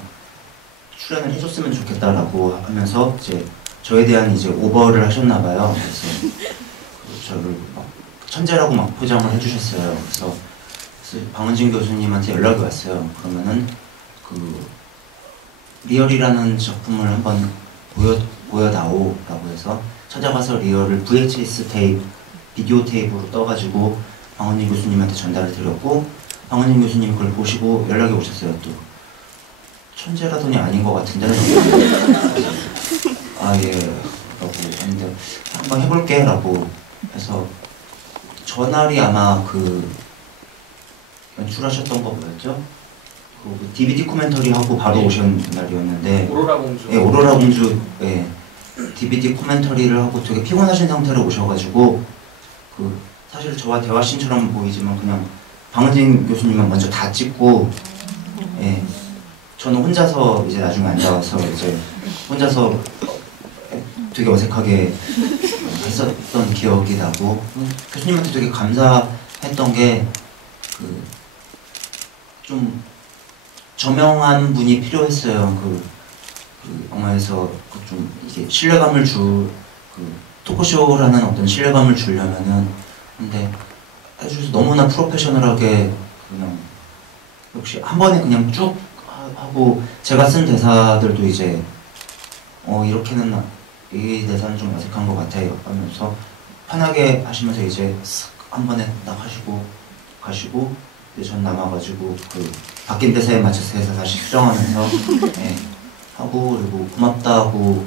출연을 해줬으면 좋겠다라고 하면서 이제 저에 대한 이제 오버를 하셨나봐요. 그래서 저를 막 천재라고 막 포장을 해주셨어요. 그래서 방은진 교수님한테 연락이 왔어요. 그러면은 그 리얼이라는 작품을 한번 보여다오라고 해서 찾아가서 리얼을 VHS 테이프, 비디오 테이프로 떠가지고 방은진 교수님한테 전달을 드렸고 방은진 교수님이 그걸 보시고 연락이 오셨어요. 또 천재라더니 아닌 것 같은데 예 라고 했는데 한번 해볼게 라고 해서 전날이 아마 그 연출하셨던 거 뭐였죠? 그 DVD 코멘터리 하고 바로 오신 날이었는데 오로라 공주. 예, 오로라 공주 DVD 코멘터리를 하고 되게 피곤하신 상태로 오셔가지고 그 사실 저와 대화씬처럼 보이지만 그냥 방은진 교수님만 먼저 다 찍고 저는 혼자서 이제 나중에 앉아와서 이제 혼자서 되게 어색하게 했었던 기억이 나고 교수님한테 되게 감사했던 게 그 좀 저명한 분이 필요했어요. 그 영화에서 좀 이게 신뢰감을 토크쇼라는 어떤 신뢰감을 주려면은 근데 해주셔서 너무나 프로페셔널하게 그냥 역시 한 번에 그냥 쭉 하고 제가 쓴 대사들도 이제 이렇게는 이 대사는 좀 어색한 것 같아요 하면서 편하게 하시면서 이제 쓱 한 번에 딱 하시고 가시고 이제 전 남아가지고 그 바뀐 대사에 맞춰서 해서 다시 수정하면서 하고 그리고 고맙다고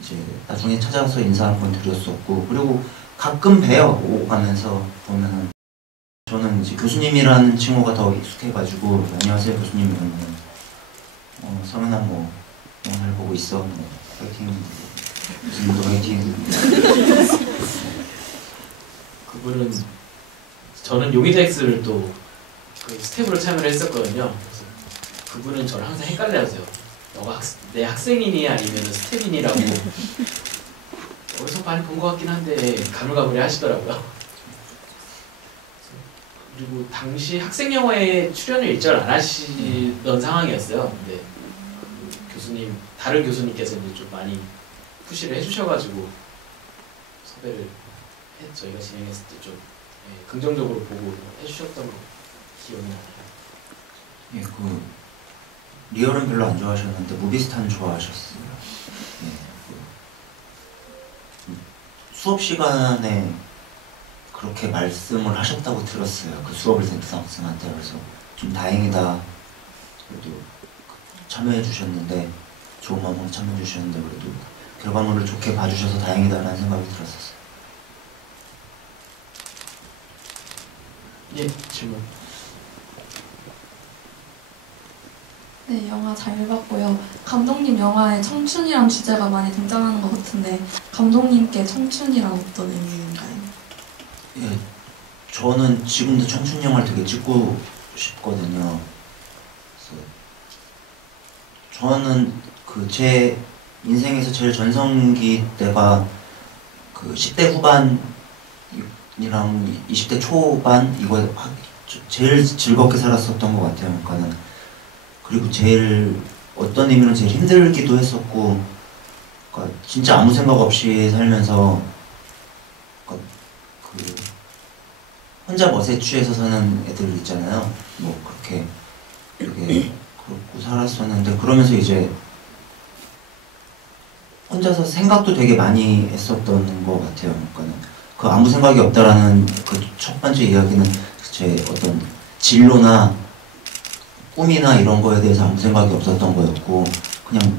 이제 나중에 찾아가서 인사 한 번 드렸었고 그리고 가끔 봬요 오가면서 보면은 저는 이제 교수님이라는 칭호가 더 익숙해가지고 안녕하세요 교수님 이러면 성현아 뭐 영화 잘 보고 있어 뭐 파이팅 무슨 파이팅 그분은 저는 요미덱스를 또 그 스텝으로 참여를 했었거든요. 그래서 그분은 저를 항상 헷갈려하세요. 너가 내 학생이니 아니면 스텝이니라고 어디서 많이 본 것 같긴 한데 가물가물해 하시더라고요. 그리고 당시 학생 영화에 출연을 일절 안 하시던 상황이었어요. 근데 그 교수님 다른 교수님께서 이제 좀 많이 푸시를 해주셔가지고 섭외를 저희가 진행했을 때 좀 긍정적으로 보고 해주셨던 거 기억이 나요. 예, 그 리얼은 별로 안 좋아하셨는데 무비스탄 좋아하셨어요. 수업 시간에 그렇게 말씀을 하셨다고 들었어요. 그 수업을 듣는 학생한테. 그래서 좀 다행이다. 그래도 참여해 주셨는데 좋은 마음으로 참여해 주셨는데 그래도 결과물을 좋게 봐주셔서 다행이다라는 생각이 들었었어요. 예, 질문. 네, 영화 잘 봤고요. 감독님 영화에 청춘이란 주제가 많이 등장하는 것 같은데 감독님께 청춘이란 어떤 의미인가요? 예, 저는 지금도 청춘 영화를 되게 찍고 싶거든요. 그래서 저는 그 제 인생에서 제일 전성기 때가 그 10대 후반이랑 20대 초반 이거 제일 즐겁게 살았었던 것 같아요. 그러니까는 그리고 제일 어떤 의미로 제일 힘들기도 했었고, 그러니까 진짜 아무 생각 없이 살면서 그러니까 그 혼자 멋에 취해서 사는 애들 있잖아요. 뭐 그렇게 되게 그렇고 살았었는데 그러면서 이제 혼자서 생각도 되게 많이 했었던 것 같아요. 그러니까는 그 아무 생각이 없다라는 그 첫 번째 이야기는 제 어떤 진로나 꿈이나 이런 거에 대해서 아무 생각이 없었던 거였고 그냥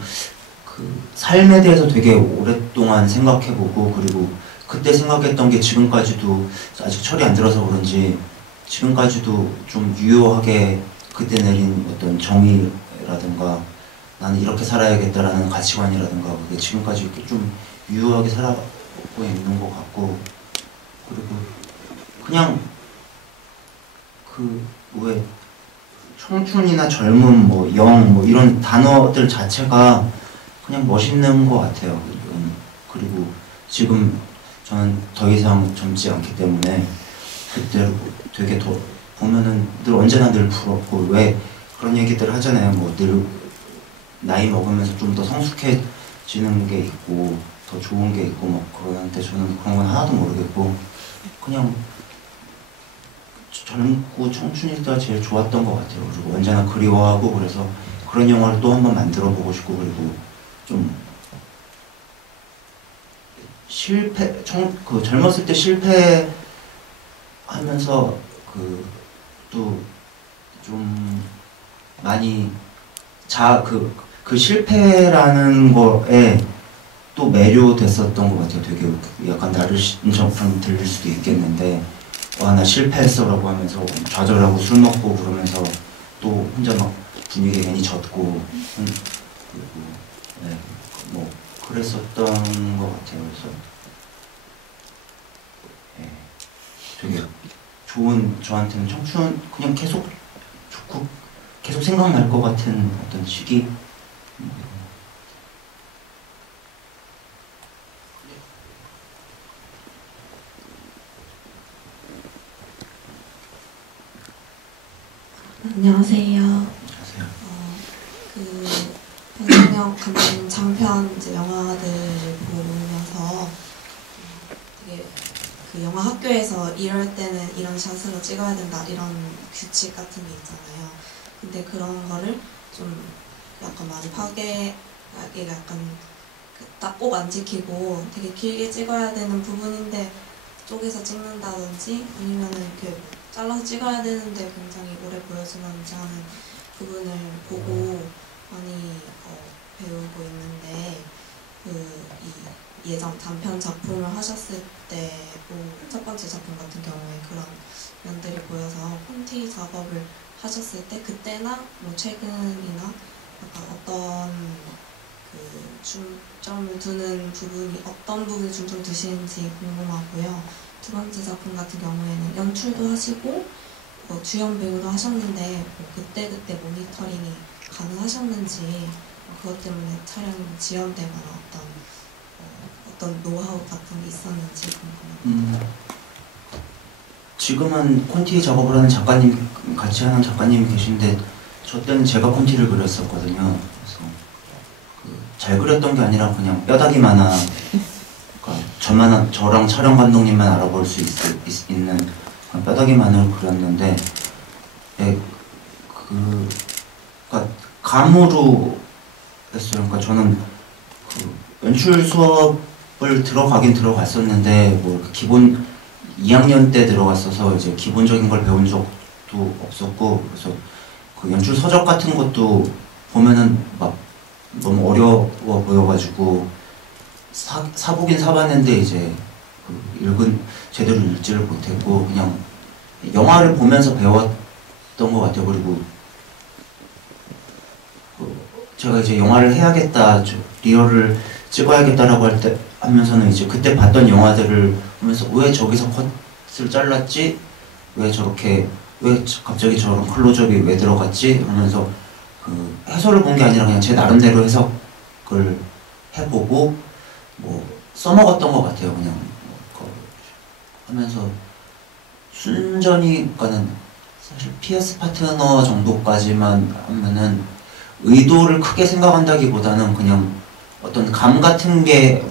그 그 삶에 대해서 되게 오랫동안 생각해보고 그리고 그때 생각했던 게 지금까지도 아직 철이 안 들어서 그런지 지금까지도 좀 유효하게 그때 내린 어떤 정의라든가 나는 이렇게 살아야겠다라는 가치관이라든가 그게 지금까지 이렇게 좀 유효하게 살아가고 있는 것 같고 그리고 그냥 그 왜 청춘이나 젊음 뭐 영 뭐 이런 단어들 자체가 그냥 멋있는 것 같아요. 그리고 지금 저는 더 이상 젊지 않기 때문에 그때 되게 더 보면은 늘 언제나 늘 부럽고 왜 그런 얘기들 하잖아요. 뭐 늘 나이 먹으면서 좀 더 성숙해지는 게 있고 더 좋은 게 있고 막 그러는데 저는 그런 건 하나도 모르겠고 그냥 젊고 청춘일 때가 제일 좋았던 것 같아요. 그리고 언제나 그리워하고 그래서 그런 영화를 또 한 번 만들어 보고 싶고 그리고 좀 그 젊었을 때 실패하면서 또 좀 많이 그 실패라는 거에 또 매료됐었던 것 같아요. 되게 약간 나르시즘처럼 들릴 수도 있겠는데 와 나 실패했어라고 하면서 좌절하고 술 먹고 그러면서 또 혼자 막 분위기에 괜히 젖고 그리고 네, 뭐 그랬었던 것 같아요. 그래서 네, 되게 좋은 저한테는 청춘 그냥 계속 좋고 계속 생각날 것 같은 어떤 시기. 안녕하세요. 안녕하세요. 그 변상혁 감독님 장편 이제 영화들을 보면서 되게 그 영화 학교에서 이럴 때는 이런 샷으로 찍어야 된다 이런 규칙 같은 게 있잖아요. 근데 그런 거를 좀 약간 많이 약간 딱 꼭 안 지키고 되게 길게 찍어야 되는 부분인데 쪼개서 찍는다든지 아니면은 이렇게 잘라서 찍어야 되는데 굉장히 오래 보여주는지 하는 부분을 보고 많이 배우고 있는데 이 예전 단편 작품을 하셨을 때 첫 번째 작품 같은 경우에 그런 면들이 보여서 콘티 작업을 하셨을 때 그때나 뭐 최근이나 약간 어떤 그 중점을 두는 부분이 어떤 부분에 중점 두시는지 궁금하고요. 두 번째 작품 같은 경우에는 연출도 하시고 주연 배우도 하셨는데 그때 모니터링이 가능하셨는지 그것 때문에 촬영이 지연되거나 어떤 노하우 같은 게 있었는지 궁금합니다. 지금은 콘티 작업을 하는 작가님 같이 하는 작가님이 계신데 저 때는 제가 콘티를 그렸었거든요. 그래서 잘 그렸던 게 아니라 그냥 뼈다귀만 그러니까 저랑 촬영 감독님만 알아볼 수 있는 뼈다귀만을 그렸는데 그러니까 감으로 했어요. 그러니까 저는 연출 수업을 들어가긴 들어갔었는데 뭐 기본 2학년 때 들어갔어서 이제 기본적인 걸 배운 적도 없었고 그래서 그 연출 서적 같은 것도 보면은 막 너무 어려워 보여가지고 사보긴 사봤는데 이제 제대로 읽지를 못했고 그냥 영화를 보면서 배웠던 것 같아요. 그리고 제가 이제 영화를 해야겠다, 리얼을 찍어야겠다라고 할 때 하면서는 이제 그때 봤던 영화들을 보면서 왜 저기서 컷을 잘랐지? 왜 갑자기 저런 클로즈업이 왜 들어갔지? 하면서 해설을 본 게 아니라 그냥 제 나름대로 해석을 해보고 뭐 써먹었던 것 같아요. 그냥 하면서 순전히 그러니까는 사실 PS 파트너 정도까지만 하면은 의도를 크게 생각한다기보다는 그냥 어떤 감 같은 게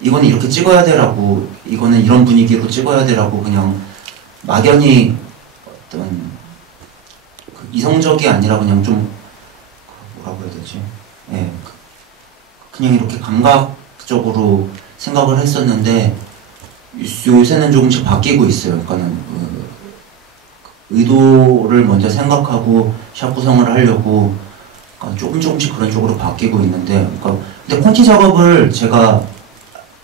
이거는 이렇게 찍어야 되라고 이거는 이런 분위기로 찍어야 되라고 그냥 막연히 어떤 이성적이 아니라 그냥 좀 뭐라고 해야 되지? 예, 그냥 이렇게 감각적으로 생각을 했었는데 요새는 조금씩 바뀌고 있어요. 그러니까는 의도를 먼저 생각하고 샷 구성을 하려고 그러니까 조금씩 그런 쪽으로 바뀌고 있는데, 그러니까 근데 콘티 작업을 제가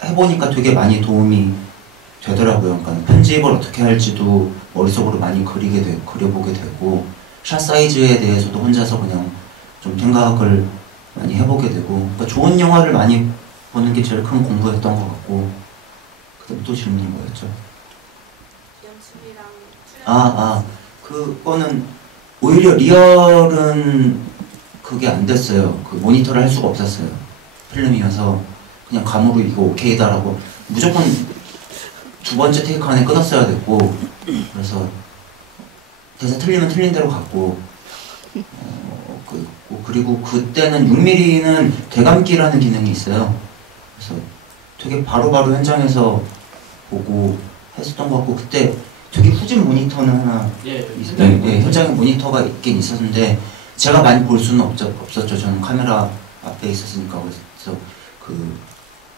해보니까 되게 많이 도움이 되더라고요. 그러니까 편집을 어떻게 할지도 머릿속으로 많이 그려보게 되고, 샷 사이즈에 대해서도 혼자서 그냥 좀 생각을 많이 해보게 되고, 그러니까 좋은 영화를 많이 보는 게 제일 큰 공부였던 것 같고. 그다음 또 질문이 뭐였죠? 연출이랑 그거는 오히려 리얼은 그게 안 됐어요. 그 모니터를 할 수가 없었어요. 필름이어서 그냥 감으로 이거 오케이다라고 무조건 두 번째 테이크 안에 끊었어야 됐고, 그래서 대사 틀리면 틀린 대로 갔고, 그리고 그때는 6mm는 되감기라는 기능이 있어요. 그래서 되게 바로바로 현장에서 보고 했었던 것 같고, 그때 되게 후진 모니터는 하나 현장에 모니터가 있긴 있었는데 제가 많이 볼 수는 없었죠. 저는 카메라 앞에 있었으니까. 그래서 그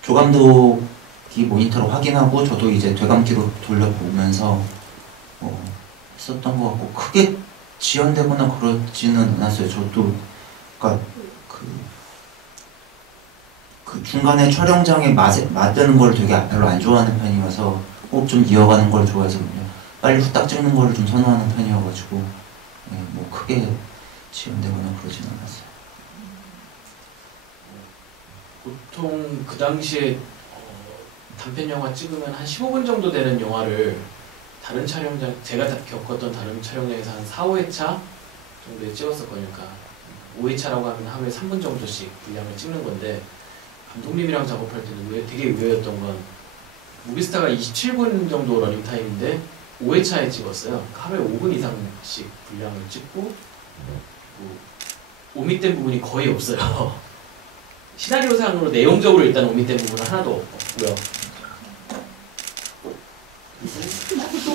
조감독이 모니터로 확인하고 저도 이제 되감기로 돌려보면서 했었던 것 같고, 크게 지연되거나 그러지는 않았어요. 저도 그러니까 그 중간에 촬영장에 맞드는 걸 되게 별로 안 좋아하는 편이어서 꼭 좀 이어가는 걸 좋아해서 그냥 빨리 후딱 찍는 걸 좀 선호하는 편이어가지고 뭐 크게 지연되거나 그러진 않았어요. 보통 그 당시에 단편 영화 찍으면 한 15분 정도 되는 영화를 다른 촬영장, 제가 겪었던 다른 촬영장에서 한 4, 5회차 정도에 찍었었거든요. 그러니까 5회차라고 하면 하루에 3분 정도씩 분량을 찍는 건데, 감독님이랑 작업할 때는 되게 의외였던 건 무비스타가 27분 정도 러닝타임인데 5회차에 찍었어요. 그러니까 하루에 5분 이상씩 분량을 찍고 오밋된 부분이 거의 없어요. 시나리오상으로 내용적으로 일단 오밋된 부분은 하나도 없고요.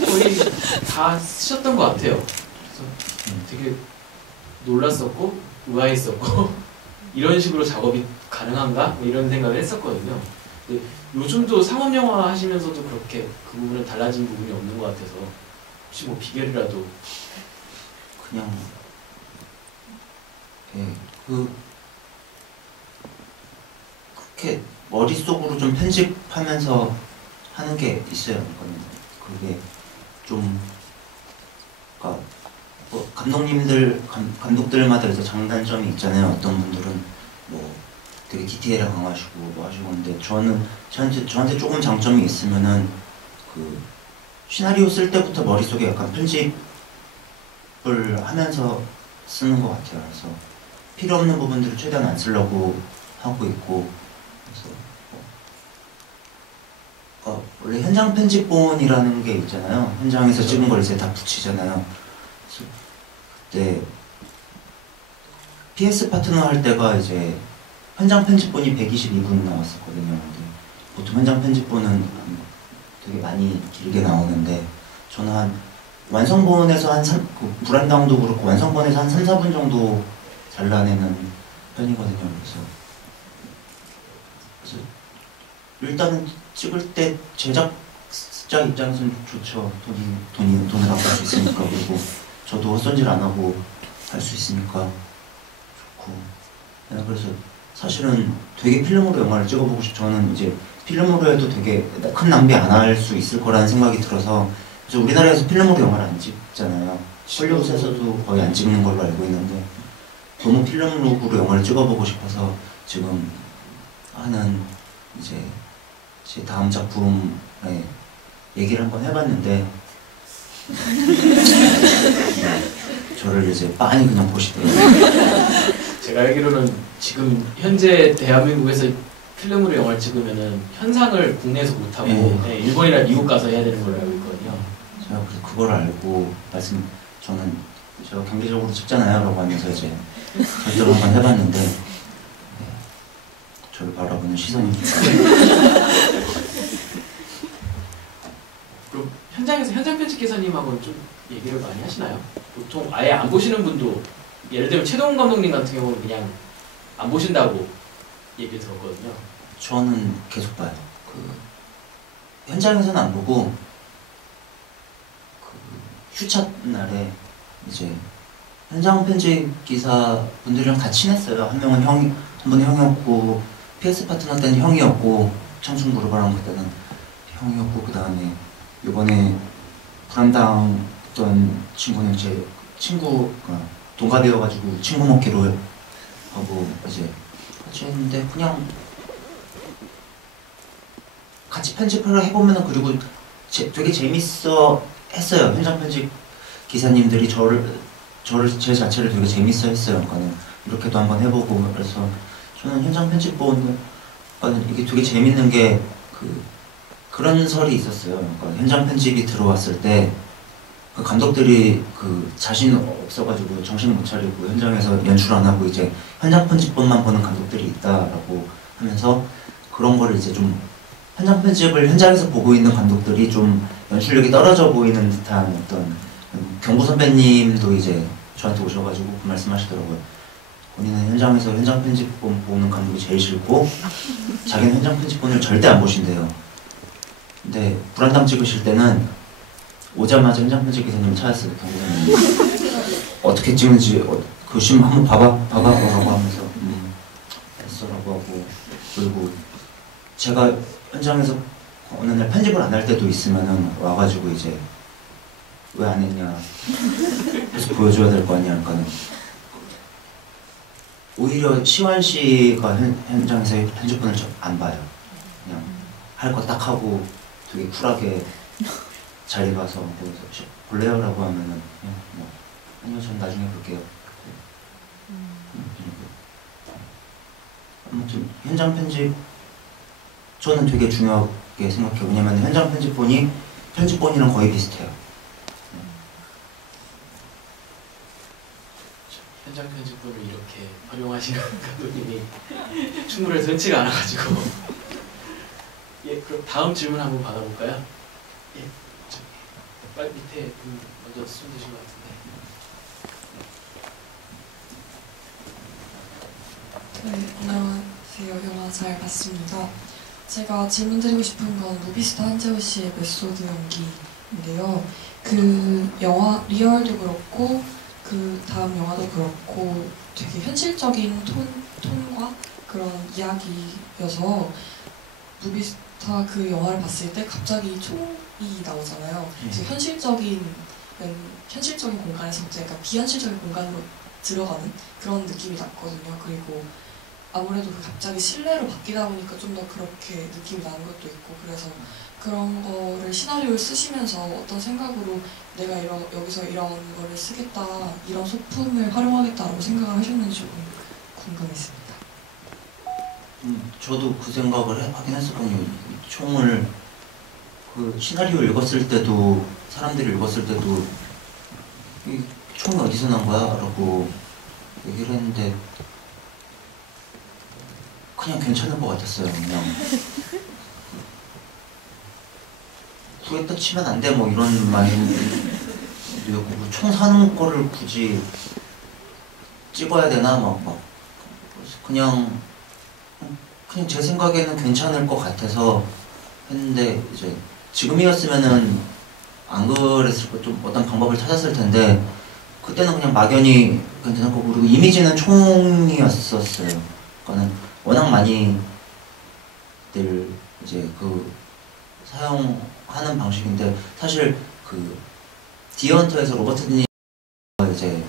거의 다 쓰셨던 것 같아요. 그래서 되게 놀랐었고 의아했었고 이런 식으로 작업이 가능한가? 뭐 이런 생각을 했었거든요. 근데 요즘도 상업영화 하시면서도 그렇게 그 부분은 달라진 부분이 없는 것 같아서 혹시 뭐 비결이라도. 그냥 그렇게 머릿속으로 좀 편집하면서 하는 게 있어요. 그게 좀 그러니까 뭐 감독들마다 이제 장단점이 있잖아요. 어떤 분들은 뭐 되게 디테일에 강하시고 뭐 하시고, 근데 저한테 조금 장점이 있으면은 그 시나리오 쓸 때부터 머릿속에 약간 편집을 하면서 쓰는 것 같아요. 그래서 필요 없는 부분들을 최대한 안 쓰려고 하고 있고, 그래서 원래 현장 편집본이라는 게 있잖아요. 현장에서 찍은 걸 이제 다 붙이잖아요. 그래서 그때 PS 파트너 할 때가 이제 현장 편집본이 122분 나왔었거든요. 근데 보통 현장 편집본은 되게 많이 길게 나오는데 저는 한 완성본에서 불안당도 그렇고 완성본에서 한 3, 4분 정도 잘라내는 편이거든요. 그래서 일단은 찍을 때 제작자 입장에서는 좋죠. 돈을 아낄 수 있으니까. 그리고 저도 헛손질 안 하고 할 수 있으니까 좋고. 그래서 사실은 되게 필름으로 영화를 찍어보고 저는 이제 필름으로 해도 되게 큰 낭비 안 할 수 있을 거라는 생각이 들어서, 그래서 우리나라에서 필름으로 영화를 안 찍잖아요. 헐리우드에서도 거의 안 찍는 걸로 알고 있는데 너무 필름으로 영화를 찍어보고 싶어서 지금 하는 이제 제 다음 작품에 얘기를 한번 해봤는데 저를 이제 빤히 그냥 보시더라고요. 제가 알기로는 지금 현재 대한민국에서 필름으로 영화를 찍으면은 현상을 국내에서 못하고 일본이나 미국 가서 해야 되는 걸로 알고 있거든요. 제가 그래서 그걸 알고 저는 제가 경제적으로 찍잖아요 라고 하면서 이제 결정을 한번 해봤는데 저를 바라보는 시선이 그럼 현장에서 현장 편집 기사님하고는 좀 얘기를 많이 하시나요? 보통 아예 안 보시는 분도, 예를 들면 최동훈 감독님 같은 경우는 그냥 안 보신다고 얘기 들었거든요. 저는 계속 봐요. 현장에서는 안 보고 휴차 날에 이제 현장 편집 기사 분들이랑 다 친했어요. 한 분은 형이었고, PS 파트너 때는 형이었고, 청춘 그룹이랑 그때는 형이었고, 그 다음에 이번에 불안당했던 친구는 제 친구, 동갑이어가지고 친구 먹기로 하고 이제 같이 했는데 그냥 같이 편집을 해보면은 그리고 되게 재밌어 했어요. 현장 편집 기사님들이 제 자체를 되게 재밌어 했어요. 그러니까는 이렇게도 한번 해보고 그래서 저는 현장 편집 보는 이게 되게 재밌는 게 그런 설이 있었어요. 그러니까 현장 편집이 들어왔을 때 그 감독들이 자신 없어가지고 정신 못 차리고 현장에서 연출 안 하고 이제 현장 편집본만 보는 감독들이 있다라고 하면서 그런 거를 이제 좀 현장 편집을 현장에서 보고 있는 감독들이 좀 연출력이 떨어져 보이는 듯한 어떤 경구 선배님도 이제 저한테 오셔가지고 그 말씀하시더라고요. 본인은 현장에서 현장 편집본 보는 감독이 제일 싫고 자기는 현장 편집본을 절대 안 보신대요. 근데 불안당 찍으실 때는 오자마자 현장 편집 기사님 찾았어요. 경구 선배님. 어떻게 찍는지 그 심 한번 봐봐라고 하면서 됐어라고 하고 그리고 제가 현장에서 어느 날 편집을 안 할 때도 있으면은 와가지고 이제 왜 안 했냐 계속 보여줘야 될 거 아니야. 그러니까는 오히려 시완 씨가 현장에서 편집본을 안 봐요. 그냥 할 거 딱 하고 되게 쿨하게 자리 가서 볼래요라고 하면은 그냥 아니요 전 나중에 볼게요. 아무튼 현장 편집 저는 되게 중요하게 생각해요. 왜냐면 현장 편집본이랑 거의 비슷해요. 현장 편집본을 이렇게 활용하시는 감독님이 충무로에서 흔치가 않아가지고 예, 그럼 다음 질문 한번 받아볼까요? 예, 빨리 밑에 먼저 숨 드신 것 같은데. 네, 안녕하세요. 영화 잘 봤습니다. 제가 질문드리고 싶은 건 무비스타 한재호 씨의 메소드 연기인데요. 그 영화 리얼도 그렇고 그 다음 영화도 그렇고 되게 현실적인 톤과 그런 이야기여서 무비스타 그 영화를 봤을 때 갑자기 총이 나오잖아요. 그래서 현실적인 공간에서 약간 비현실적인 공간으로 들어가는 그런 느낌이 났거든요. 그리고 아무래도 갑자기 실내로 바뀌다 보니까 좀 더 그렇게 느낌이 나는 것도 있고 그래서 그런 거를 시나리오를 쓰시면서 어떤 생각으로 내가 여기서 이런 거를 쓰겠다, 이런 소품을 활용하겠다라고 생각을 하셨는지 조금 궁금했습니다. 저도 그 생각을 하긴 했었거든요. 총을 시나리오 읽었을 때도 사람들이 읽었을 때도 이 총이 어디서 난 거야? 라고 얘기를 했는데 그냥 괜찮은 것 같았어요. 그냥 구했다 치면 안 돼 뭐 이런 마인드였고 총 사는 거를 굳이 찍어야 되나 그냥 제 생각에는 괜찮을 것 같아서 했는데 이제 지금이었으면은 안 그랬을 거 좀 어떤 방법을 찾았을 텐데 그때는 그냥 막연히 괜찮을 거고 그리고 이미지는 총이었었어요. 그러니까는 워낙 많이들 이제 사용하는 방식인데 사실 디언터에서 로버트 드니가 이제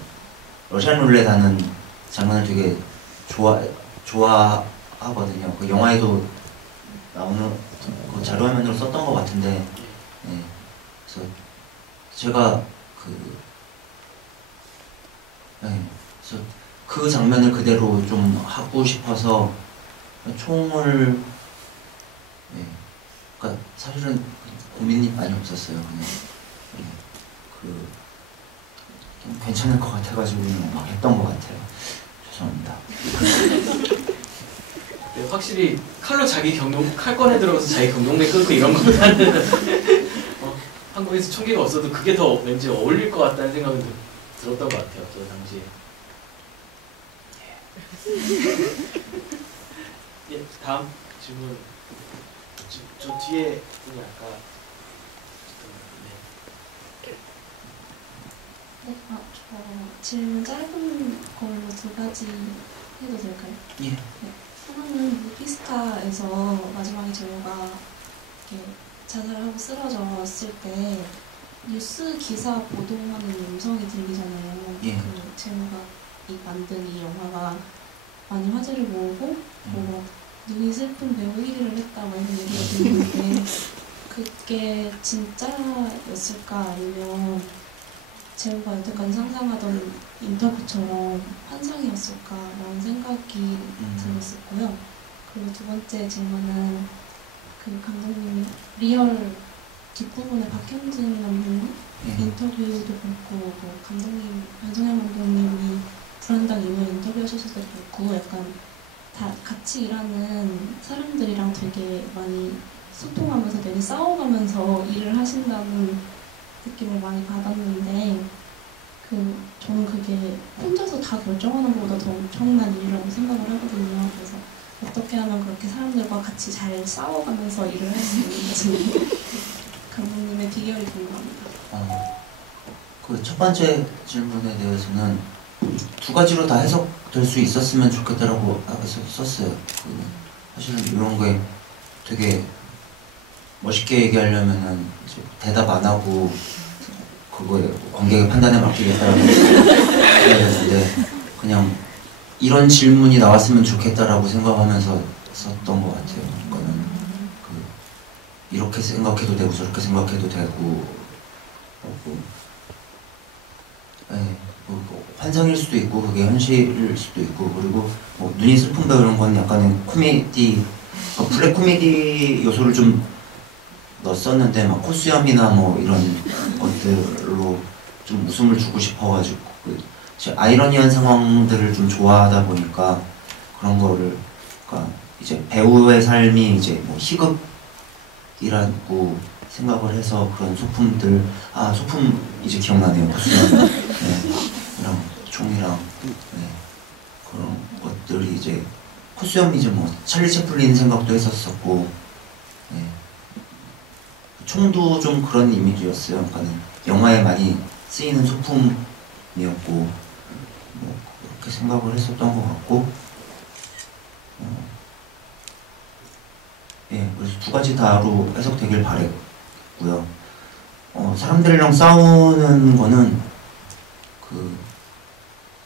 러시안 룰렛 하는 장면을 되게 좋아하거든요. 그 영화에도 나오는 그 자료화면으로 썼던 것 같은데, 네. 그래서 제가 그래서 그 장면을 그대로 좀 하고 싶어서 총을, 네. 그러니까 사실은 고민이 많이 없었어요. 그냥 좀 괜찮을 것 같아가지고 막 했던 것 같아요. 죄송합니다. 네, 확실히 칼로 칼 꺼내 들어가서 자기 경동맥 끊고 이런 것보다는 한국에서 총기가 없어도 그게 더 왠지 어울릴 것 같다는 생각은 들었던 것 같아요. 저 당시에. 예, 다음 질문. 저 뒤에 분이 아까 질문 짧은 걸로 두 가지 해도 될까요? 예. 네. 하나는 무비스타에서 마지막에 재호가 이렇게 자살하고 쓰러졌을 때 뉴스 기사 보도하는 음성이 들리잖아요. 예. 그 재호가 만든 이 영화가 많이 화제를 모으고 뭐 눈이 슬픈 배우 1위를 했다 뭐 이런 얘기가 들리는데 그게 진짜였을까 아니면 재호가 여태까지 상상하던 인터뷰처럼 환상이었을까라는 생각이 들었었고요. 그리고 두 번째 질문은 그 감독님이 리얼 뒷부분에 박현진 감독님 인터뷰도 그렇고 뭐 감독님 변성현 감독님이 불안당 이후에 인터뷰하셨을 때도 그렇고 약간 다 같이 일하는 사람들이랑 되게 많이 소통하면서 되게 싸워가면서 일을 하신다는 느낌을 많이 받았는데 저는 그게 혼자서 다 결정하는 것보다 더 엄청난 일이라고 생각을 하거든요. 그래서 어떻게 하면 그렇게 사람들과 같이 잘 싸워가면서 일을 할 수 있는지 감독님의 비결이 궁금합니다. 그 첫 번째 질문에 대해서는 두 가지로 다 해석될 수 있었으면 좋겠다라고 썼어요. 사실은 이런 게 되게 멋있게 얘기하려면은 이제 대답 안 하고 그거에 관객의 판단에 맡기겠다라고 얘기했는데 그냥 이런 질문이 나왔으면 좋겠다라고 생각하면서 썼던 것 같아요. 그러니까는 이렇게 생각해도 되고 저렇게 생각해도 되고 뭐 환상일 수도 있고 그게 현실일 수도 있고 그리고 뭐 눈이 슬픈 배우 이런 건 약간의 코미디 블랙 코미디 요소를 좀 넣었었는데 막 코수염이나 뭐 이런 것들로 좀 웃음을 주고 싶어가지고 아이러니한 상황들을 좀 좋아하다 보니까 그런 거를 그러니까 이제 배우의 삶이 이제 뭐 희극이라고 생각을 해서 그런 소품들 소품 이제 기억나네요. 코수염 이랑 총이랑 그런 것들이 이제 코수염이 이제 뭐 찰리 채플린 생각도 했었었고 총도 좀 그런 이미지였어요. 그러니까 영화에 많이 쓰이는 소품이었고 뭐 그렇게 생각을 했었던 것 같고 그래서 두 가지 다로 해석되길 바랬고요. 사람들이랑 싸우는 거는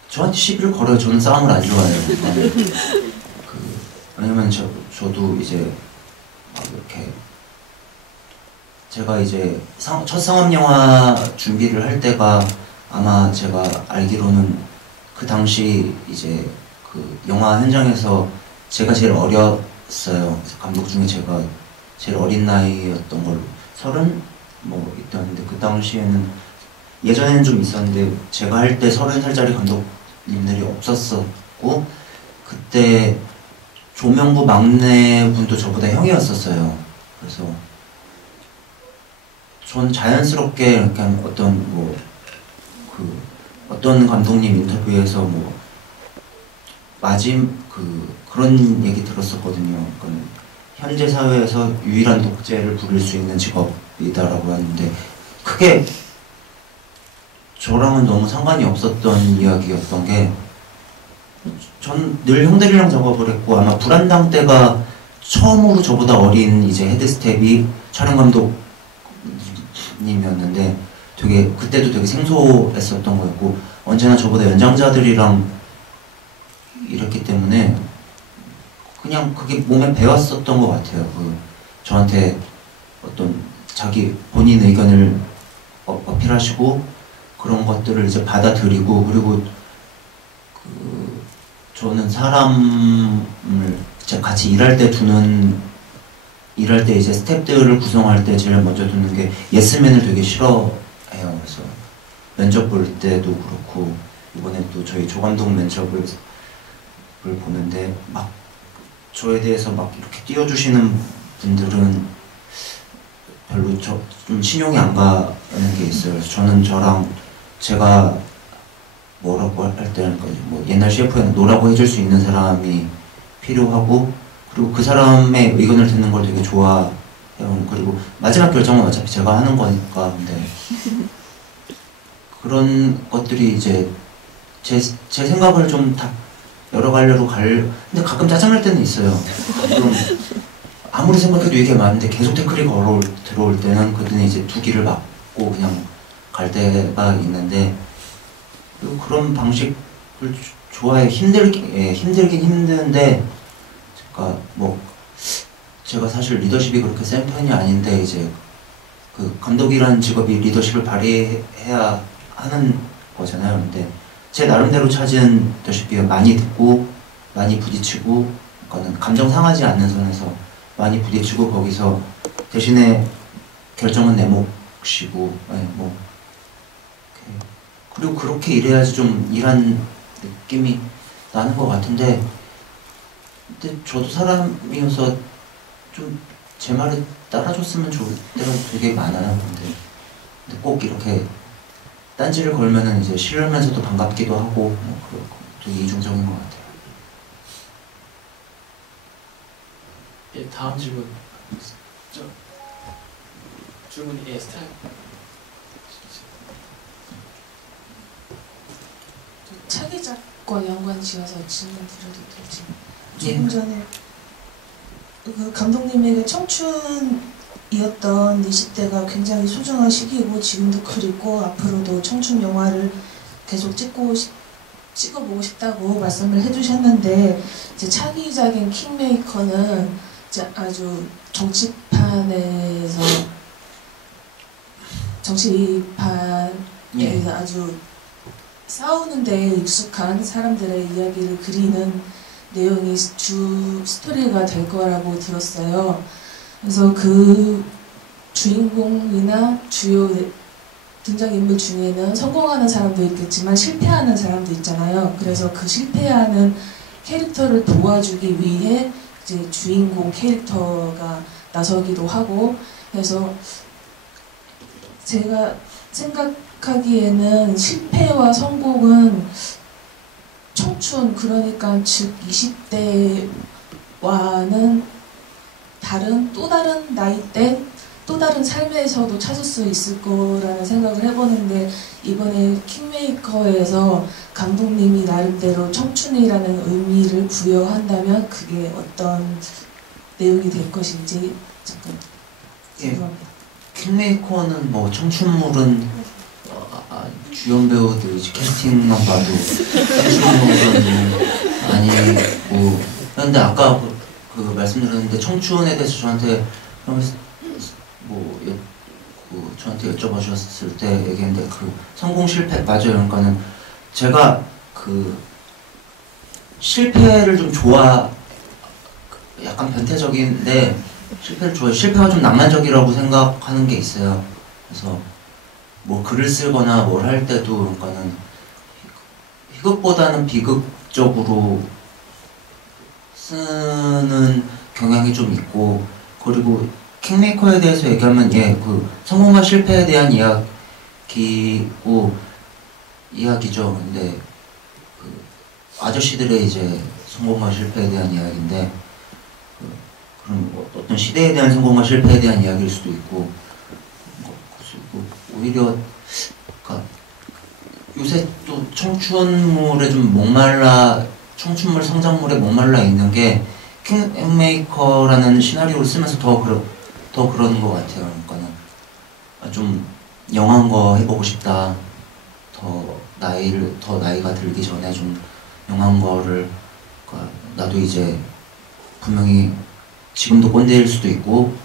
저한테 시비를 걸어요. 저는 싸움을 안 좋아해요. 왜냐면 저도 이제 막 이렇게 제가 이제 첫 상업 영화 준비를 할 때가 아마 제가 알기로는 그 당시 이제 그 영화 현장에서 제가 제일 어렸어요. 감독 중에 제가 제일 어린 나이였던 걸로 30 뭐 있었는데 그 당시에는 예전에는 좀 있었는데 제가 할 때 30살짜리 감독님들이 없었었고 그때 조명부 막내분도 저보다 형이었었어요. 그래서 전 자연스럽게 그냥 어떤 감독님 인터뷰에서 뭐 그런 얘기 들었었거든요. 그러니까 현재 사회에서 유일한 독재를 부릴 수 있는 직업이다라고 하는데 크게 저랑은 너무 상관이 없었던 이야기였던 게 전 늘 형들이랑 작업을 했고 아마 불안당 때가 처음으로 저보다 어린 이제 헤드스텝이 촬영 감독님이었는데 그때도 되게 생소했었던 거였고 언제나 저보다 연장자들이랑 이랬기 때문에 그냥 그게 몸에 배웠었던 것 같아요. 저한테 어떤 자기 본인 의견을 어필하시고 그런 것들을 이제 받아들이고 그리고 저는 사람을 같이 일할 때 이제 스태프들을 구성할 때 제일 먼저 두는 게 예스맨을 되게 싫어해요. 그래서 면접 볼 때도 그렇고 이번에 또 저희 조 감독 면접을 보는데 막 저에 대해서 막 이렇게 띄워주시는 분들은 별로 좀 신용이 안 가는 게 있어요. 그래서 저는 제가 뭐라고 할 때는 뭐 옛날 CF에는 노라고 해줄 수 있는 사람이 필요하고 그리고 그 사람의 의견을 듣는 걸 되게 좋아해요. 그리고 마지막 결정은 어차피 제가 하는 거니까 근데 그런 것들이 이제 제 생각을 좀 다 여러 갈래로 근데 가끔 짜증날 때는 있어요. 좀 아무리 생각해도 이게 많은데 계속 태클이 들어올 때는 그때는 이제 두 귀를 막고 그냥 갈 때가 있는데 그런 방식을 좋아해. 힘들긴 힘든데 제가 사실 리더십이 그렇게 센 편이 아닌데 이제 그 감독이라는 직업이 리더십을 발휘해야 하는 거잖아요. 근데 제 나름대로 찾은 리더십이 많이 듣고 많이 부딪히고 그러니까는 감정 상하지 않는 선에서 많이 부딪히고 거기서 대신에 결정은 내 몫이고 그리고 그렇게 일해야지 좀 일한 느낌이 나는 것 같은데 근데 저도 사람이어서 좀 제 말을 따라줬으면 좋을 때가 되게 많아요. 근데 꼭 이렇게 딴지를 걸면은 이제 싫으면서도 반갑기도 하고 되게 이중적인 것 같아요. 예, 다음 질문. 질문이 스타일. 차기작과 연관 지어서 질문 드려도 될지. 예. 조금 전에 그 감독님에게 청춘이었던 20대가 굉장히 소중한 시기이고 지금도 그립고 앞으로도 청춘 영화를 계속 찍어보고 싶다고 말씀을 해주셨는데 이제 차기작인 킹메이커는 이제 아주 정치판에서 아주 싸우는 데 익숙한 사람들의 이야기를 그리는 내용이 주 스토리가 될 거라고 들었어요. 그래서 그 주인공이나 주요 등장인물 중에는 성공하는 사람도 있겠지만 실패하는 사람도 있잖아요. 그래서 그 실패하는 캐릭터를 도와주기 위해 이제 주인공 캐릭터가 나서기도 하고 그래서 제가 생각하기에는 실패와 성공은 청춘, 그러니까 즉 20대와는 또 다른 나이대, 또 다른 삶에서도 찾을 수 있을 거라는 생각을 해보는데 이번에 킹메이커에서 감독님이 나름대로 청춘이라는 의미를 부여한다면 그게 어떤 내용이 될 것인지 잠깐 궁금합니다. 킹메이커는 뭐 청춘물은 주연 배우들 캐스팅만 봐도 청춘물은 아니고 근데 아까 그 말씀드렸는데 청춘에 대해서 저한테 저한테 여쭤봐 주셨을 때 얘기했는데 그 성공 실패 맞아요. 그러니까는 제가 그 실패를 좀 약간 변태적인데 실패를 좋아해요. 실패가 좀 낭만적이라고 생각하는 게 있어요. 그래서 뭐 글을 쓰거나 뭘 할 때도 그러니까는 희극보다는 비극적으로 쓰는 경향이 좀 있고 그리고 킹메이커에 대해서 얘기하면 그 성공과 실패에 대한 이야기죠. 근데 그 아저씨들의 이제 성공과 실패에 대한 이야기인데 그럼 어떤 시대에 대한 성공과 실패에 대한 이야기일 수도 있고 오히려 그러니까 요새 또 청춘물에 좀 청춘물 성장물에 목말라 있는 게 킹메이커라는 시나리오를 쓰면서 더 그러는 것 같아요. 그러니까는 좀 영한 거 해보고 싶다. 더 나이가 들기 전에 좀 영한 거를 그러니까 나도 이제 분명히 지금도 꼰대일 수도 있고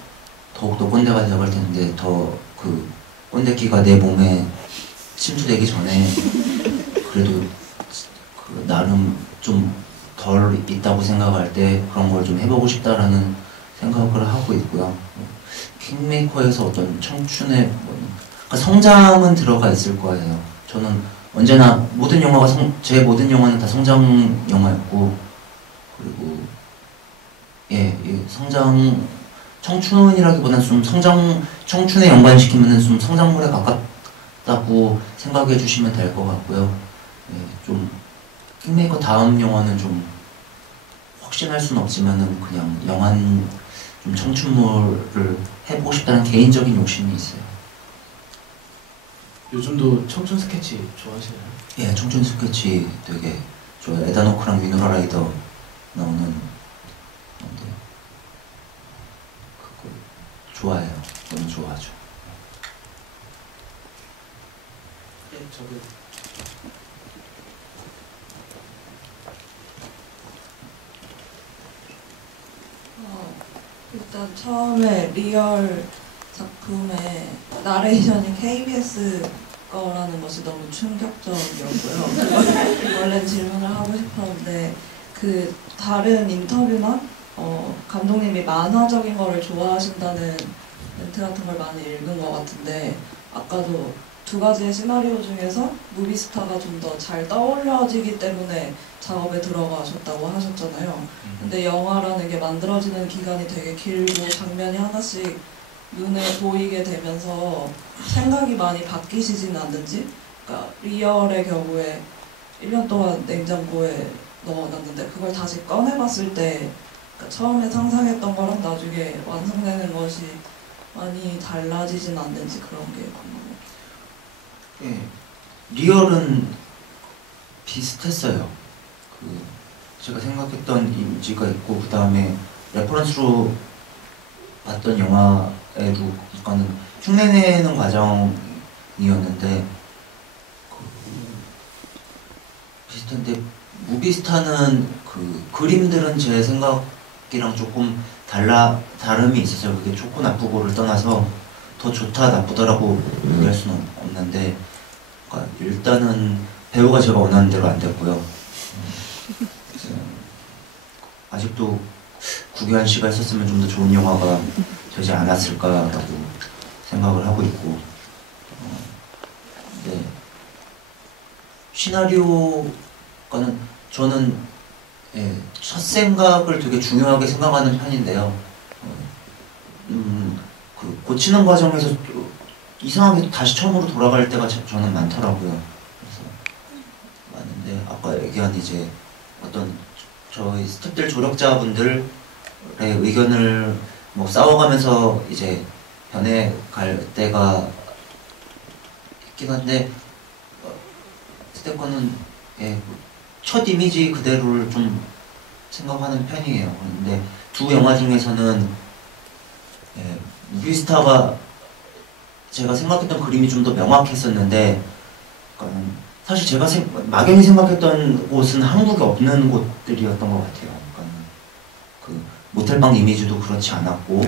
더욱더 꼰대가 되어갈 텐데 더 그 꼰대기가 내 몸에 침투되기 전에 그래도 그 나름 좀 덜 있다고 생각할 때 그런 걸 좀 해보고 싶다라는 생각을 하고 있고요. 킹메이커에서 어떤 청춘의 그러니까 성장은 들어가 있을 거예요. 저는 언제나 제 모든 영화는 다 성장 영화였고 그리고 성장 청춘이라기보다는 좀 청춘에 연관시키면은 좀 성장물에 가깝다고 생각해 주시면 될 것 같고요. 좀 킹메이커 다음 영화는 좀 확신할 수는 없지만은 그냥 영한 좀 청춘물을 해보고 싶다는 개인적인 욕심이 있어요. 요즘도 청춘 스케치 좋아하시나요? 예, 청춘 스케치 되게 좋아요. 에다노크랑 위노라 라이더 나오는 건데 그거 좋아해요. 너무 좋아하죠. 예, 저도 일단 처음에 리얼 작품의 나레이션이 KBS 거라는 것이 너무 충격적이었고요. 원래 질문을 하고 싶었는데 그 다른 인터뷰나 감독님이 만화적인 거를 좋아하신다는 멘트 같은 걸 많이 읽은 것 같은데 아까도 두 가지의 시나리오 중에서 무비스타가 좀 더 잘 떠올려지기 때문에 작업에 들어가셨다고 하셨잖아요. 근데 영화라는 게 만들어지는 기간이 되게 길고 장면이 하나씩 눈에 보이게 되면서 생각이 많이 바뀌시지는 않는지, 그러니까 리얼의 경우에 1년 동안 냉장고에 넣어놨는데 그걸 다시 꺼내봤을 때 그러니까 처음에 상상했던 거랑 나중에 완성되는 것이 많이 달라지진 않는지 그런 게 궁금해요. 예, 리얼은 비슷했어요. 그 제가 생각했던 이미지가 있고 그 다음에 레퍼런스로 봤던 영화에도 약간은 흉내내는 과정이었는데 비슷한데 무비스타는 그 그림들은 제 생각이랑 조금 다름이 있었어요. 그게 좋고 나쁘고를 떠나서 더 좋다 나쁘다라고 얘기할 수는 없는데 그러니까 일단은 배우가 제가 원하는 대로 안 됐고요. 아직도 구교환 씨가 했었으면 좀 더 좋은 영화가 되지 않았을까라고 생각을 하고 있고 네. 시나리오가는 저는 첫 생각을 되게 중요하게 생각하는 편인데요. 그 고치는 과정에서 이상하게 다시 처음으로 돌아갈 때가 저는 많더라고요. 그래서 많은데 아까 얘기한 이제 어떤 저희 스태프들 조력자분들의 의견을 뭐 싸워가면서 이제 변해갈 때가 있긴 한데 스태프는 첫 이미지 그대로를 좀 생각하는 편이에요. 그런데 두 영화 중에서는 무비스타가 제가 생각했던 그림이 좀 더 명확했었는데 그러니까 사실 제가 막연히 생각했던 곳은 한국에 없는 곳들이었던 것 같아요. 그러니까 그 모텔방 이미지도 그렇지 않았고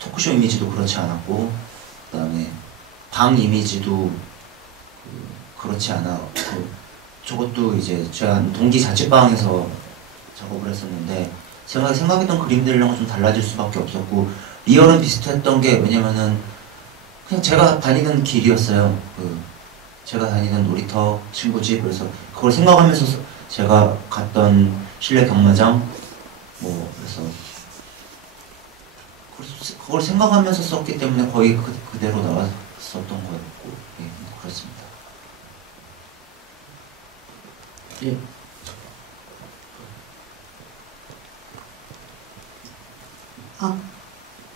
토크쇼 이미지도 그렇지 않았고 그 다음에 방 이미지도 그렇지 않았고 저것도 이제 제가 동기 자취방에서 작업을 했었는데 제가 생각했던 그림들이랑은 좀 달라질 수밖에 없었고 리얼은 비슷했던 게 왜냐면은 그냥 제가 다니는 길이었어요. 제가 다니는 놀이터 친구 집 그래서 그걸 생각하면서 제가 갔던 실내 경마장 뭐 그래서 그걸 생각하면서 썼기 때문에 거의 그대로 나왔었던 거였고 예, 그렇습니다. 예.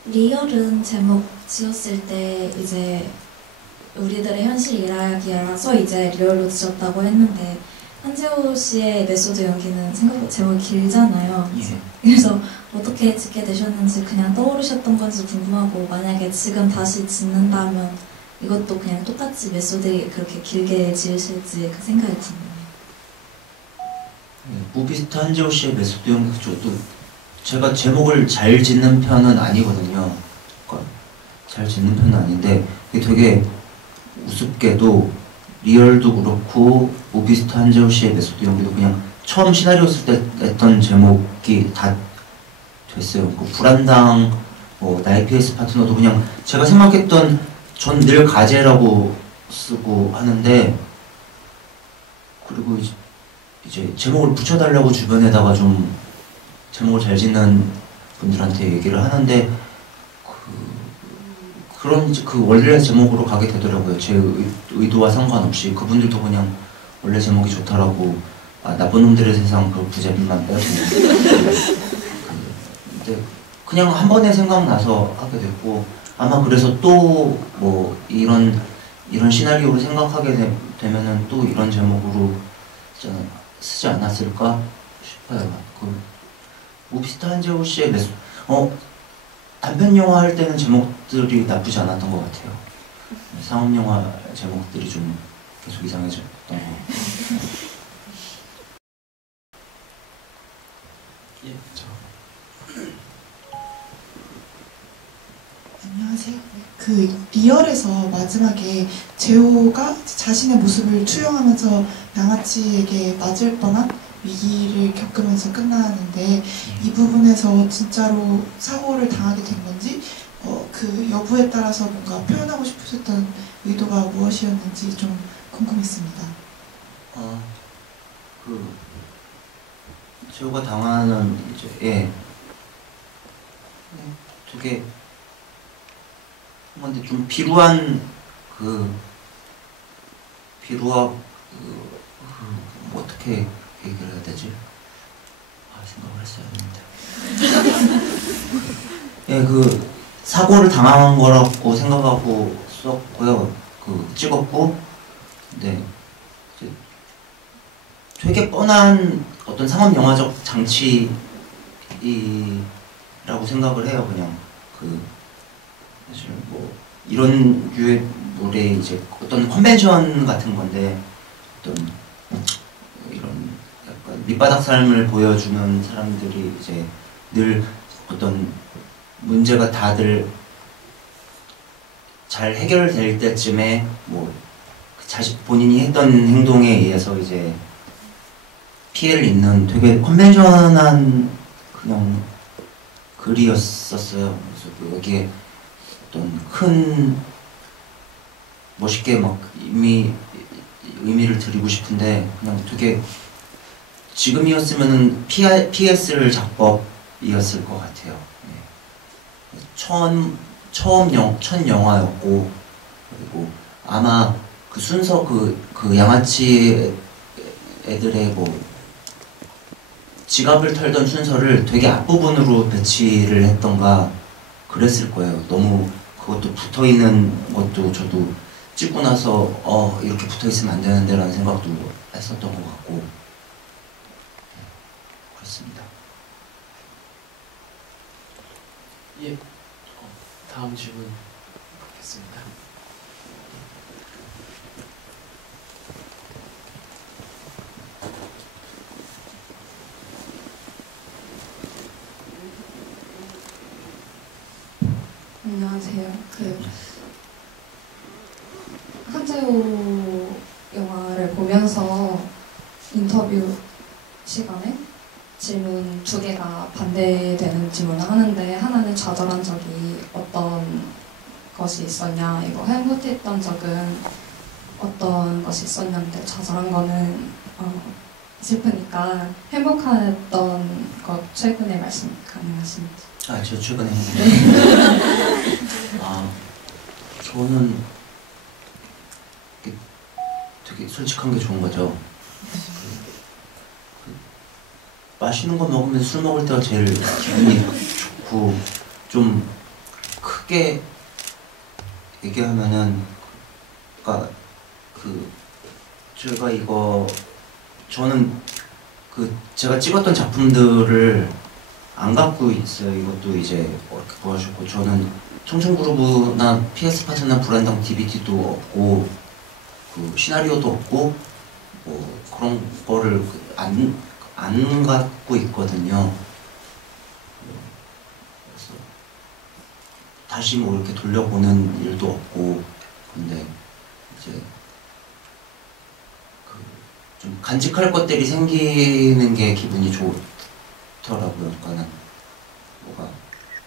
리얼은 제목 지었을 때 이제 우리들의 현실 이야기라서 이제 리얼로 지었다고 했는데 한재호 씨의 메소드 연기는 생각보다 제목이 길잖아요. 예. 그래서 어떻게 짓게 되셨는지 그냥 떠오르셨던 건지 궁금하고 만약에 지금 다시 짓는다면 이것도 그냥 똑같이 메소드 그렇게 길게 지으실지 그 생각이 궁금해요. 무비스타 한재호 씨의 메소드 연기 저도 제가 제목을 잘 짓는 편은 아니거든요. 그러니까 잘 짓는 편은 아닌데 이게 되게 우습게도 리얼도 그렇고 무비스타 한재호 씨의 메소드 연기도 그냥 처음 시나리오 쓸 때 냈던 제목이 다 됐어요. 그 불안당, 뭐 나의 PS 파트너도 그냥 제가 생각했던 전 늘 가제라고 쓰고 하는데 그리고 이제 제목을 붙여달라고 주변에다가 좀 제목을 잘 짓는 분들한테 얘기를 하는데 그런 그 원래 제목으로 가게 되더라고요. 제 의도와 상관없이 그분들도 그냥 원래 제목이 좋다라고 나쁜 놈들의 세상 그 부제비만 빼주는 근데 그냥 한 번에 생각나서 하게 됐고 아마 그래서 또 뭐 이런 이런 시나리오를 생각하게 되면은 또 이런 제목으로 진짜 쓰지 않았을까 싶어요. 그 무비스타 한재호 씨의 단편 영화 할 때는 제목들이 나쁘지 않았던 것 같아요. 상업 영화 제목들이 좀 계속 이상해졌던 거. 예, 저. 안녕하세요. 그 리얼에서 마지막에 재호가 자신의 모습을 투영하면서 양아치에게 맞을 뻔한 위기를 겪으면서 끝나는데 이 부분에서 진짜로 사고를 당하게 된 건지 그 여부에 따라서 뭔가 표현하고 싶으셨던 의도가 무엇이었는지 좀 궁금했습니다. 그 재호가 당하는 이제 되게 근데 좀 비루한 뭐 어떻게 얘기를 해야 되지? 생각을 했어야 했는데. 그 사고를 당한 거라고 생각하고 썼고요. 찍었고, 네. 이제 되게 뻔한 어떤 상업 영화적 장치라고 생각을 해요. 그냥 사실 뭐 이런 류의 노래 이제 어떤 컨벤션 같은 건데 어떤 이런 약간 밑바닥 삶을 보여주는 사람들이 이제 늘 어떤 문제가 다들 잘 해결될 때쯤에 뭐 본인이 했던 행동에 의해서 이제 피해를 입는 되게 컨벤션한 그냥 글이었었어요. 그래서 여기에 어떤 큰 멋있게 막 의미를 드리고 싶은데 그냥 되게 지금이었으면은 PS를 작법이었을 것 같아요. 네. 첫 영화였고 그리고 아마 그 순서 그 양아치 애들의 뭐 지갑을 털던 순서를 되게 앞부분으로 배치를 했던가 그랬을 거예요. 너무 그것도 붙어있는 것도 저도 찍고 나서 이렇게 붙어있으면 안 되는데 라는 생각도 했었던 것 같고 그렇습니다. 예, 다음 질문 받겠습니다. 안녕하세요. 한재호 영화를 보면서 인터뷰 시간에 질문 두 개가 반대되는 질문을 하는데 하나는 좌절한 적이 어떤 것이 있었냐, 이거 행복했던 적은 어떤 것이 있었냐인데 좌절한 거는 슬프니까 행복했던 것 최근에 말씀 가능하신지. 저 최근에 저는 되게 솔직한 게 좋은 거죠. 맛있는 거 먹으면서 술 먹을 때가 제일 기분이 좋고 좀 크게 얘기하면은 저는 제가 찍었던 작품들을 안 갖고 있어요. 이것도 이제 이렇게 보여주고 저는 청춘그루브나 PS 파트나 불안당 DVD도 없고 시나리오도 없고 뭐 그런 거를 안 갖고 있거든요. 그래서 다시 뭐 이렇게 돌려보는 일도 없고 근데 이제 좀 간직할 것들이 생기는 게 기분이 좋더라고요. 그러니까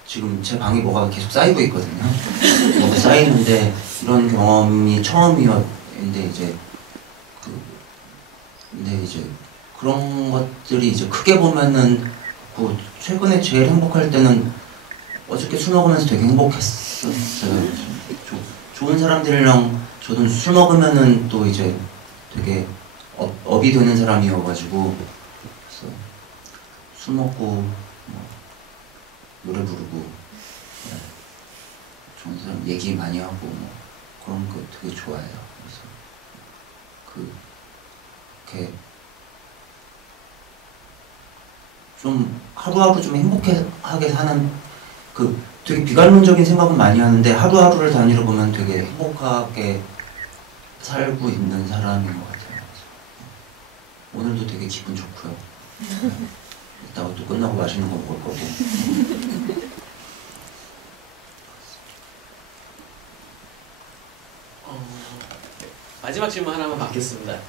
지금 제 방에 뭐가 계속 쌓이고 있거든요. 뭐가 쌓이는데 이런 경험이 처음이었는데 이제 그런 것들이 이제 크게 보면은 최근에 제일 행복할 때는 어저께 술 먹으면서 되게 행복했었어요. 좋은 사람들이랑 저도 술 먹으면은 또 이제 되게 업이 되는 사람이어가지고 그래서 술 먹고 노래 부르고 좋은 사람 얘기 많이 하고 그런 거 되게 좋아해요. 그래서 이렇게 좀 하루하루 좀 행복하게 사는 되게 비관론적인 생각은 많이 하는데 하루하루를 단위로 보면 되게 행복하게 살고 있는 사람인 것 같아요. 오늘도 되게 기분 좋고요. 이따가 또 끝나고 맛있는 거 먹을 거고. 마지막 질문 하나만 받겠습니다.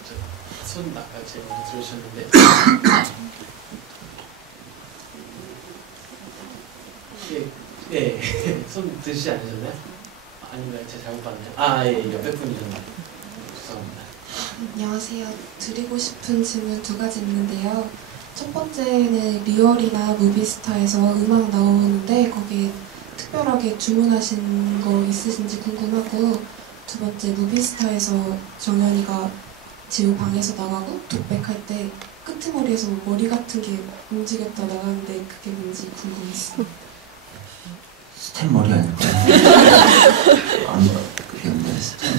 손 아까 제가 먼저 들으셨는데 네, 손 드시지 않으셨나요? 아닌가요? 제가 잘못 봤나요? 예, 옆에 분이셨나요? 죄송합니다. 안녕하세요. 드리고 싶은 질문 두 가지 있는데요. 첫 번째는 리얼이나 무비스타에서 음악 나오는데 거기에 특별하게 주문하신 거 있으신지 궁금하고, 두 번째 무비스타에서 정연이가 지우 방에서 나가고 독백할 때 끄트머리에서 머리 같은 게 움직였다 나가는데 그게 뭔지 궁금했습니다. 스텝 머리 아닐까요? 그게 없네. 스텝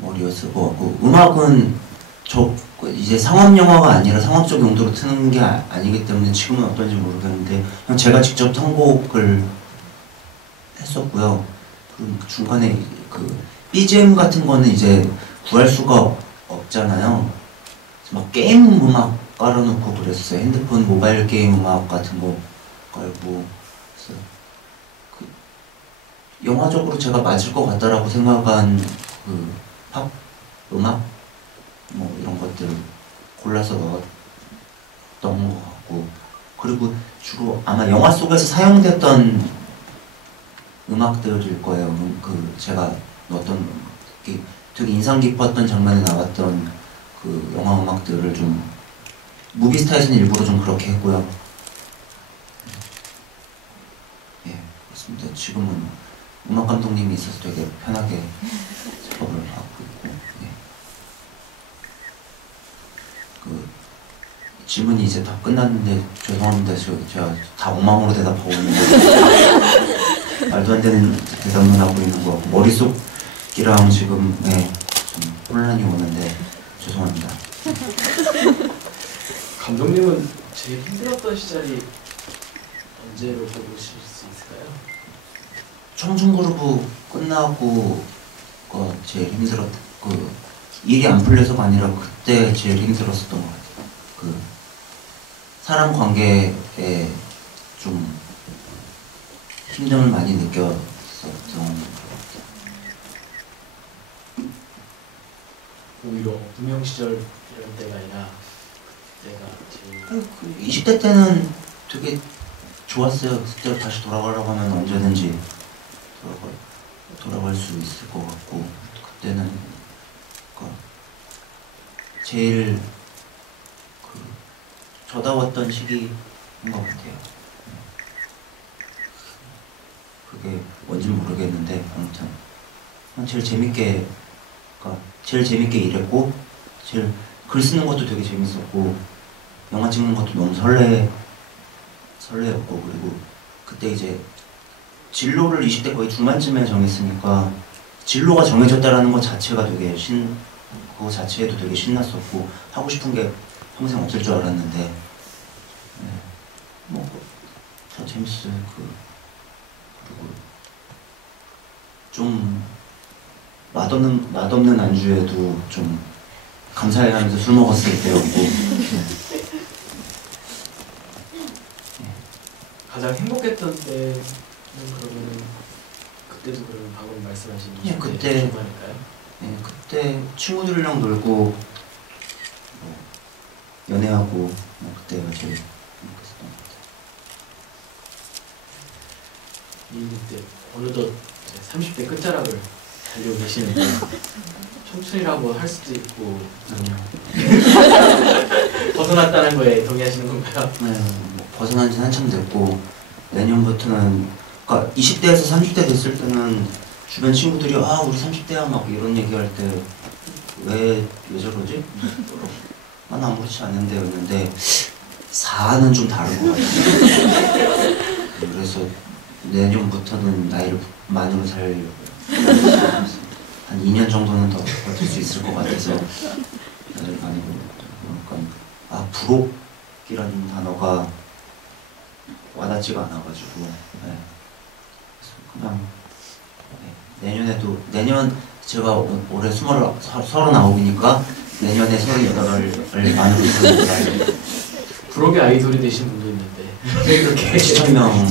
머리였을 것 같고, 음악은 이제 상업 영화가 아니라 상업적 용도로 트는 게 아니기 때문에 지금은 어떤지 모르겠는데 그냥 제가 직접 선곡을 했었고요. 그 중간에 BGM 같은 거는 이제 구할 수가 없잖아요. 막 게임 음악 깔아놓고 그랬어요. 핸드폰 모바일 게임 음악 같은 거 깔고. 그래서 영화적으로 제가 맞을 것 같다라고 생각한 팝 음악 뭐 이런 것들 골라서 넣었던 것 같고, 그리고 주로 아마 영화 속에서 사용됐던 음악들일 거예요. 제가 넣었던 되게 인상 깊었던 장면에 나왔던 그 영화 음악들을 좀 무비스타에서는 일부러 좀 그렇게 했고요. 예, 그렇습니다. 지금은 음악 감독님이 있어서 되게 편하게 작업을 하고 있고. 예. 질문이 이제 다 끝났는데 죄송합니다. 제가 다 엉망으로 대답하고 있는데 말도 안 되는 대답만 하고 있는 것 같고 머릿속이랑 지금 좀 혼란이 오는데 죄송합니다. 감독님은 제일 힘들었던 시절이 언제로 보실 수 있을까요? 청중그루브 끝나고 제일 일이 안 풀려서가 아니라 그때 제일 힘들었었던 것 같아요. 사람 관계에 좀 힘듦을 많이 느꼈었던 것 같아요. 오히려 무명 시절 이런 때가 아니라 그때가 제일 20대 때는 되게 좋았어요. 그때로 다시 돌아가려고 하면 언제든지 돌아갈 수 있을 것 같고, 그때는 제일 저다웠던 시기인 것 같아요. 그게 뭔지 모르겠는데 아무튼 제일 재밌게 일했고, 제일 글 쓰는 것도 되게 재밌었고, 영화 찍는 것도 너무 설레었고, 그리고 그때 이제 진로를 20대 거의 중반쯤에 정했으니까 진로가 정해졌다라는 것 자체가 되게 그거 자체에도 되게 신났었고, 하고 싶은 게 평생 없을 줄 알았는데 다 재밌어요. 그리고 좀 맛없는 안주에도 좀 감사해하면서 술 먹었을 때였고. 가장 행복했던 때는 그러면은 그때도 그러면 방금 말씀하신 그때 중반일까요? 그때 친구들이랑 놀고 연애하고 그때가 제일 행복했었던 것 같아요. 이때 어느덧 30대 끝자락을 달리고 계시는데 청춘이라고 할 수도 있고 벗어났다는 거에 동의하시는 건가요? 네, 벗어난 지 한참 됐고, 내년부터는, 그러니까 20대에서 30대 됐을 때는 주변 친구들이 우리 30대야 막 이런 얘기할 때 왜 저러지? 난 아무렇지 않은데 였는데 4는 좀 다른 것 같아요. 그래서 내년부터는 나이를 만으로 살려고요. 한 2년 정도는 더 버틸 수 있을 것 같아서 나이를 많이 그러니까 부록이라는 단어가 와닿지가 않아가지고 네. 그냥 내년 제가 올해 39이니까 내년에 38을 만으로 살려고요. 부록의 아이돌이 되신 분도 있는데 왜 그렇게 7,000명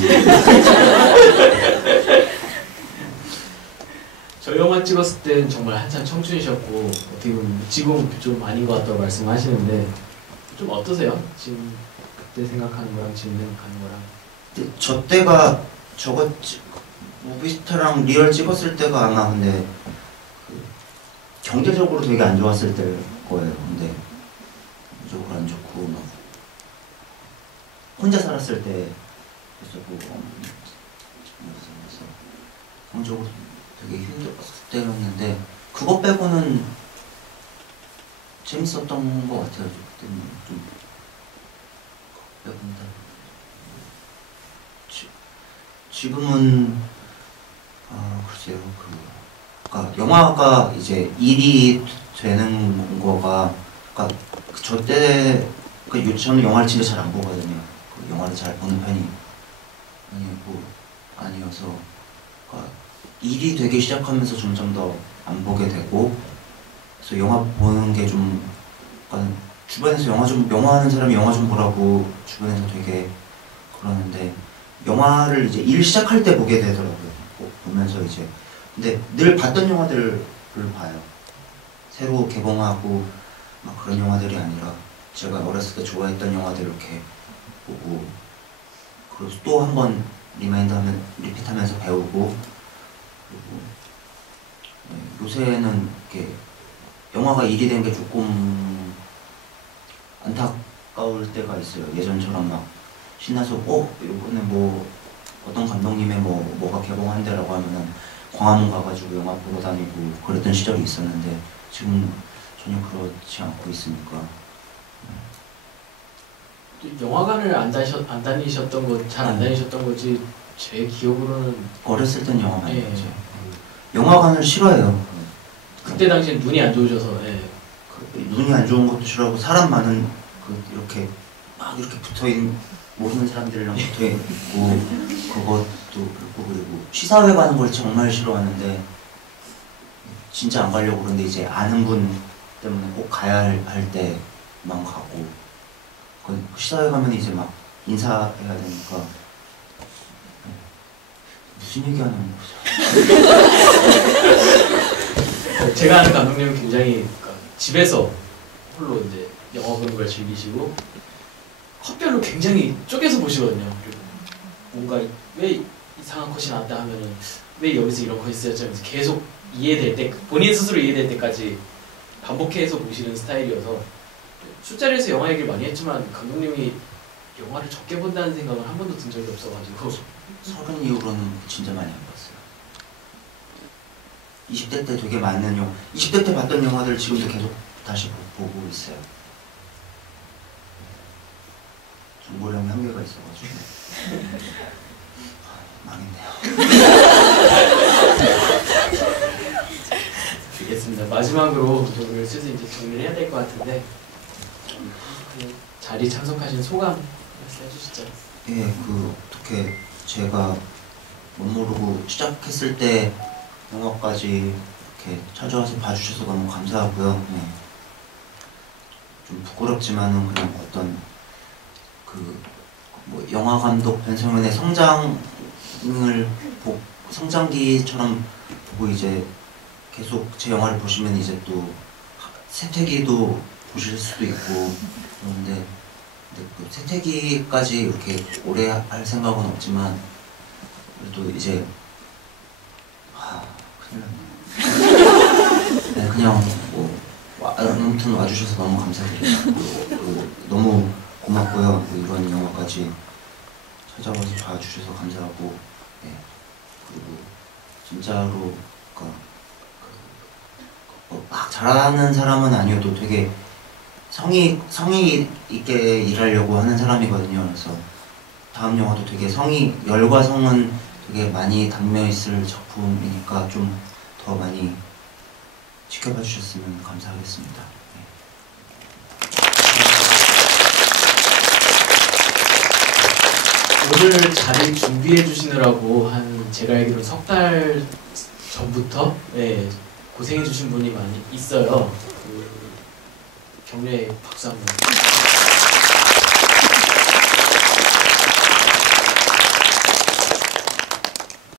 저 영화 찍었을 땐 정말 한참 청춘이셨고 어떻게 보면 지금 좀 아닌 것 같다고 말씀하시는데 좀 어떠세요? 지금 그때 생각하는 거랑 지금 생각하는 거랑. 근데 저 때가 저거 무비스타랑 리얼 찍었을 때가 아마 근데 그 경제적으로 되게 안 좋았을 때일 거예요. 근데 경제적으로 안 좋고 막 혼자 살았을 때였었고 경제적으로 되게 힘들었을 때였는데 그거 빼고는 재밌었던 것 같아요. 그때는 좀 그거 빼고는 다 지금은 글쎄요 그러니까 영화가 이제 일이 되는 거가 그러니까 저 때 저는 영화를 진짜 잘 안 보거든요. 영화를 잘 보는 편이 아니어서 그러니까 일이 되기 시작하면서 점점 더 안 보게 되고 그래서 영화 보는 게 좀 약간 주변에서 영화 하는 사람이 영화 좀 보라고 주변에서 되게 그러는데 영화를 이제 일 시작할 때 보게 되더라고요. 보면서 이제 근데 늘 봤던 영화들을 봐요. 새로 개봉하고 막 그런 영화들이 아니라 제가 어렸을 때 좋아했던 영화들 이렇게 보고 그리고 또 한 번 리핏하면서 배우고 그리고 요새는 이렇게 영화가 일이 된 게 조금 안타까울 때가 있어요. 예전처럼 막 신나서 이번에 뭐 어떤 감독님의 뭐가 개봉한대라고 하면은 광화문 가가지고 영화 보러 다니고 그랬던 시절이 있었는데 지금 전혀 그렇지 않고 있으니까. 영화관을 안 다니셨던 거 잘 안 다니셨던 거지 제 기억으로는 어렸을 땐 영화 많이 예. 봤죠. 영화관을 싫어해요. 그때 당시엔 눈이 안 좋으셔서 예. 눈이 안 좋은 것도 싫어하고 사람 많은 이렇게 막 이렇게 붙어있는 모르는 사람들이랑 붙어있고 그것도 그렇고 그리고 시사회 가는 걸 정말 싫어하는데 진짜 안 가려고 그러는데 이제 아는 분 때문에 꼭 가야 할 때만 가고 그 시사회 가면 이제 막 인사해야 되니까 무슨 얘기하는 거죠? 제가 아는 감독님은 굉장히 집에서 홀로 이제 영화 보는 걸 즐기시고 컷별로 굉장히 쪼개서 보시거든요. 그리고 뭔가 왜 이상한 컷이 나왔다 하면은 왜 여기서 이런 컷이 쓰였지 하면서 계속 이해될 때 본인 스스로 이해될 때까지 반복해서 보시는 스타일이어서 술자리에서 영화 얘기를 많이 했지만 감독님이 영화를 적게 본다는 생각은 한 번도 든 적이 없어가지고 30 이후로는 진짜 많이 안 봤어요. 20대 때 되게 많은 20대 때 봤던 영화들 지금도 계속 다시 보고 있어요. 정보량이 한계가 있어가지고 망했네요. 알겠습니다. 마지막으로 오늘 슬슬 이제 정리를 해야 될 것 같은데 자리 참석하신 소감 말씀해 주시죠. 예, 어떻게 제가 못 모르고 시작했을 때 영화까지 이렇게 찾아와서 봐주셔서 너무 감사하고요. 네. 좀 부끄럽지만은 그냥 어떤 영화 감독 변성현의 성장기처럼 보고 이제 계속 제 영화를 보시면 이제 또 세태기도 보실 수도 있고 그런데 그 세태기까지 이렇게 오래 할 생각은 없지만 그래도 이제 큰일 났네. 네, 그냥 아무튼 와주셔서 너무 감사드려요. 너무 고맙고요. 이런 영화까지 찾아와서 봐주셔서 감사하고 네. 그리고 진짜로 막 잘하는 사람은 아니어도 되게 성의 있게 일하려고 하는 사람이거든요. 그래서 다음 영화도 되게 열과 성은 되게 많이 담겨 있을 작품이니까 좀 더 많이 지켜봐 주셨으면 감사하겠습니다. 오늘 자리 준비해 주시느라고 한 제가 알기로 석 달 전부터 고생해 주신 분이 많이 있어요. 그 격려의 박수 한번.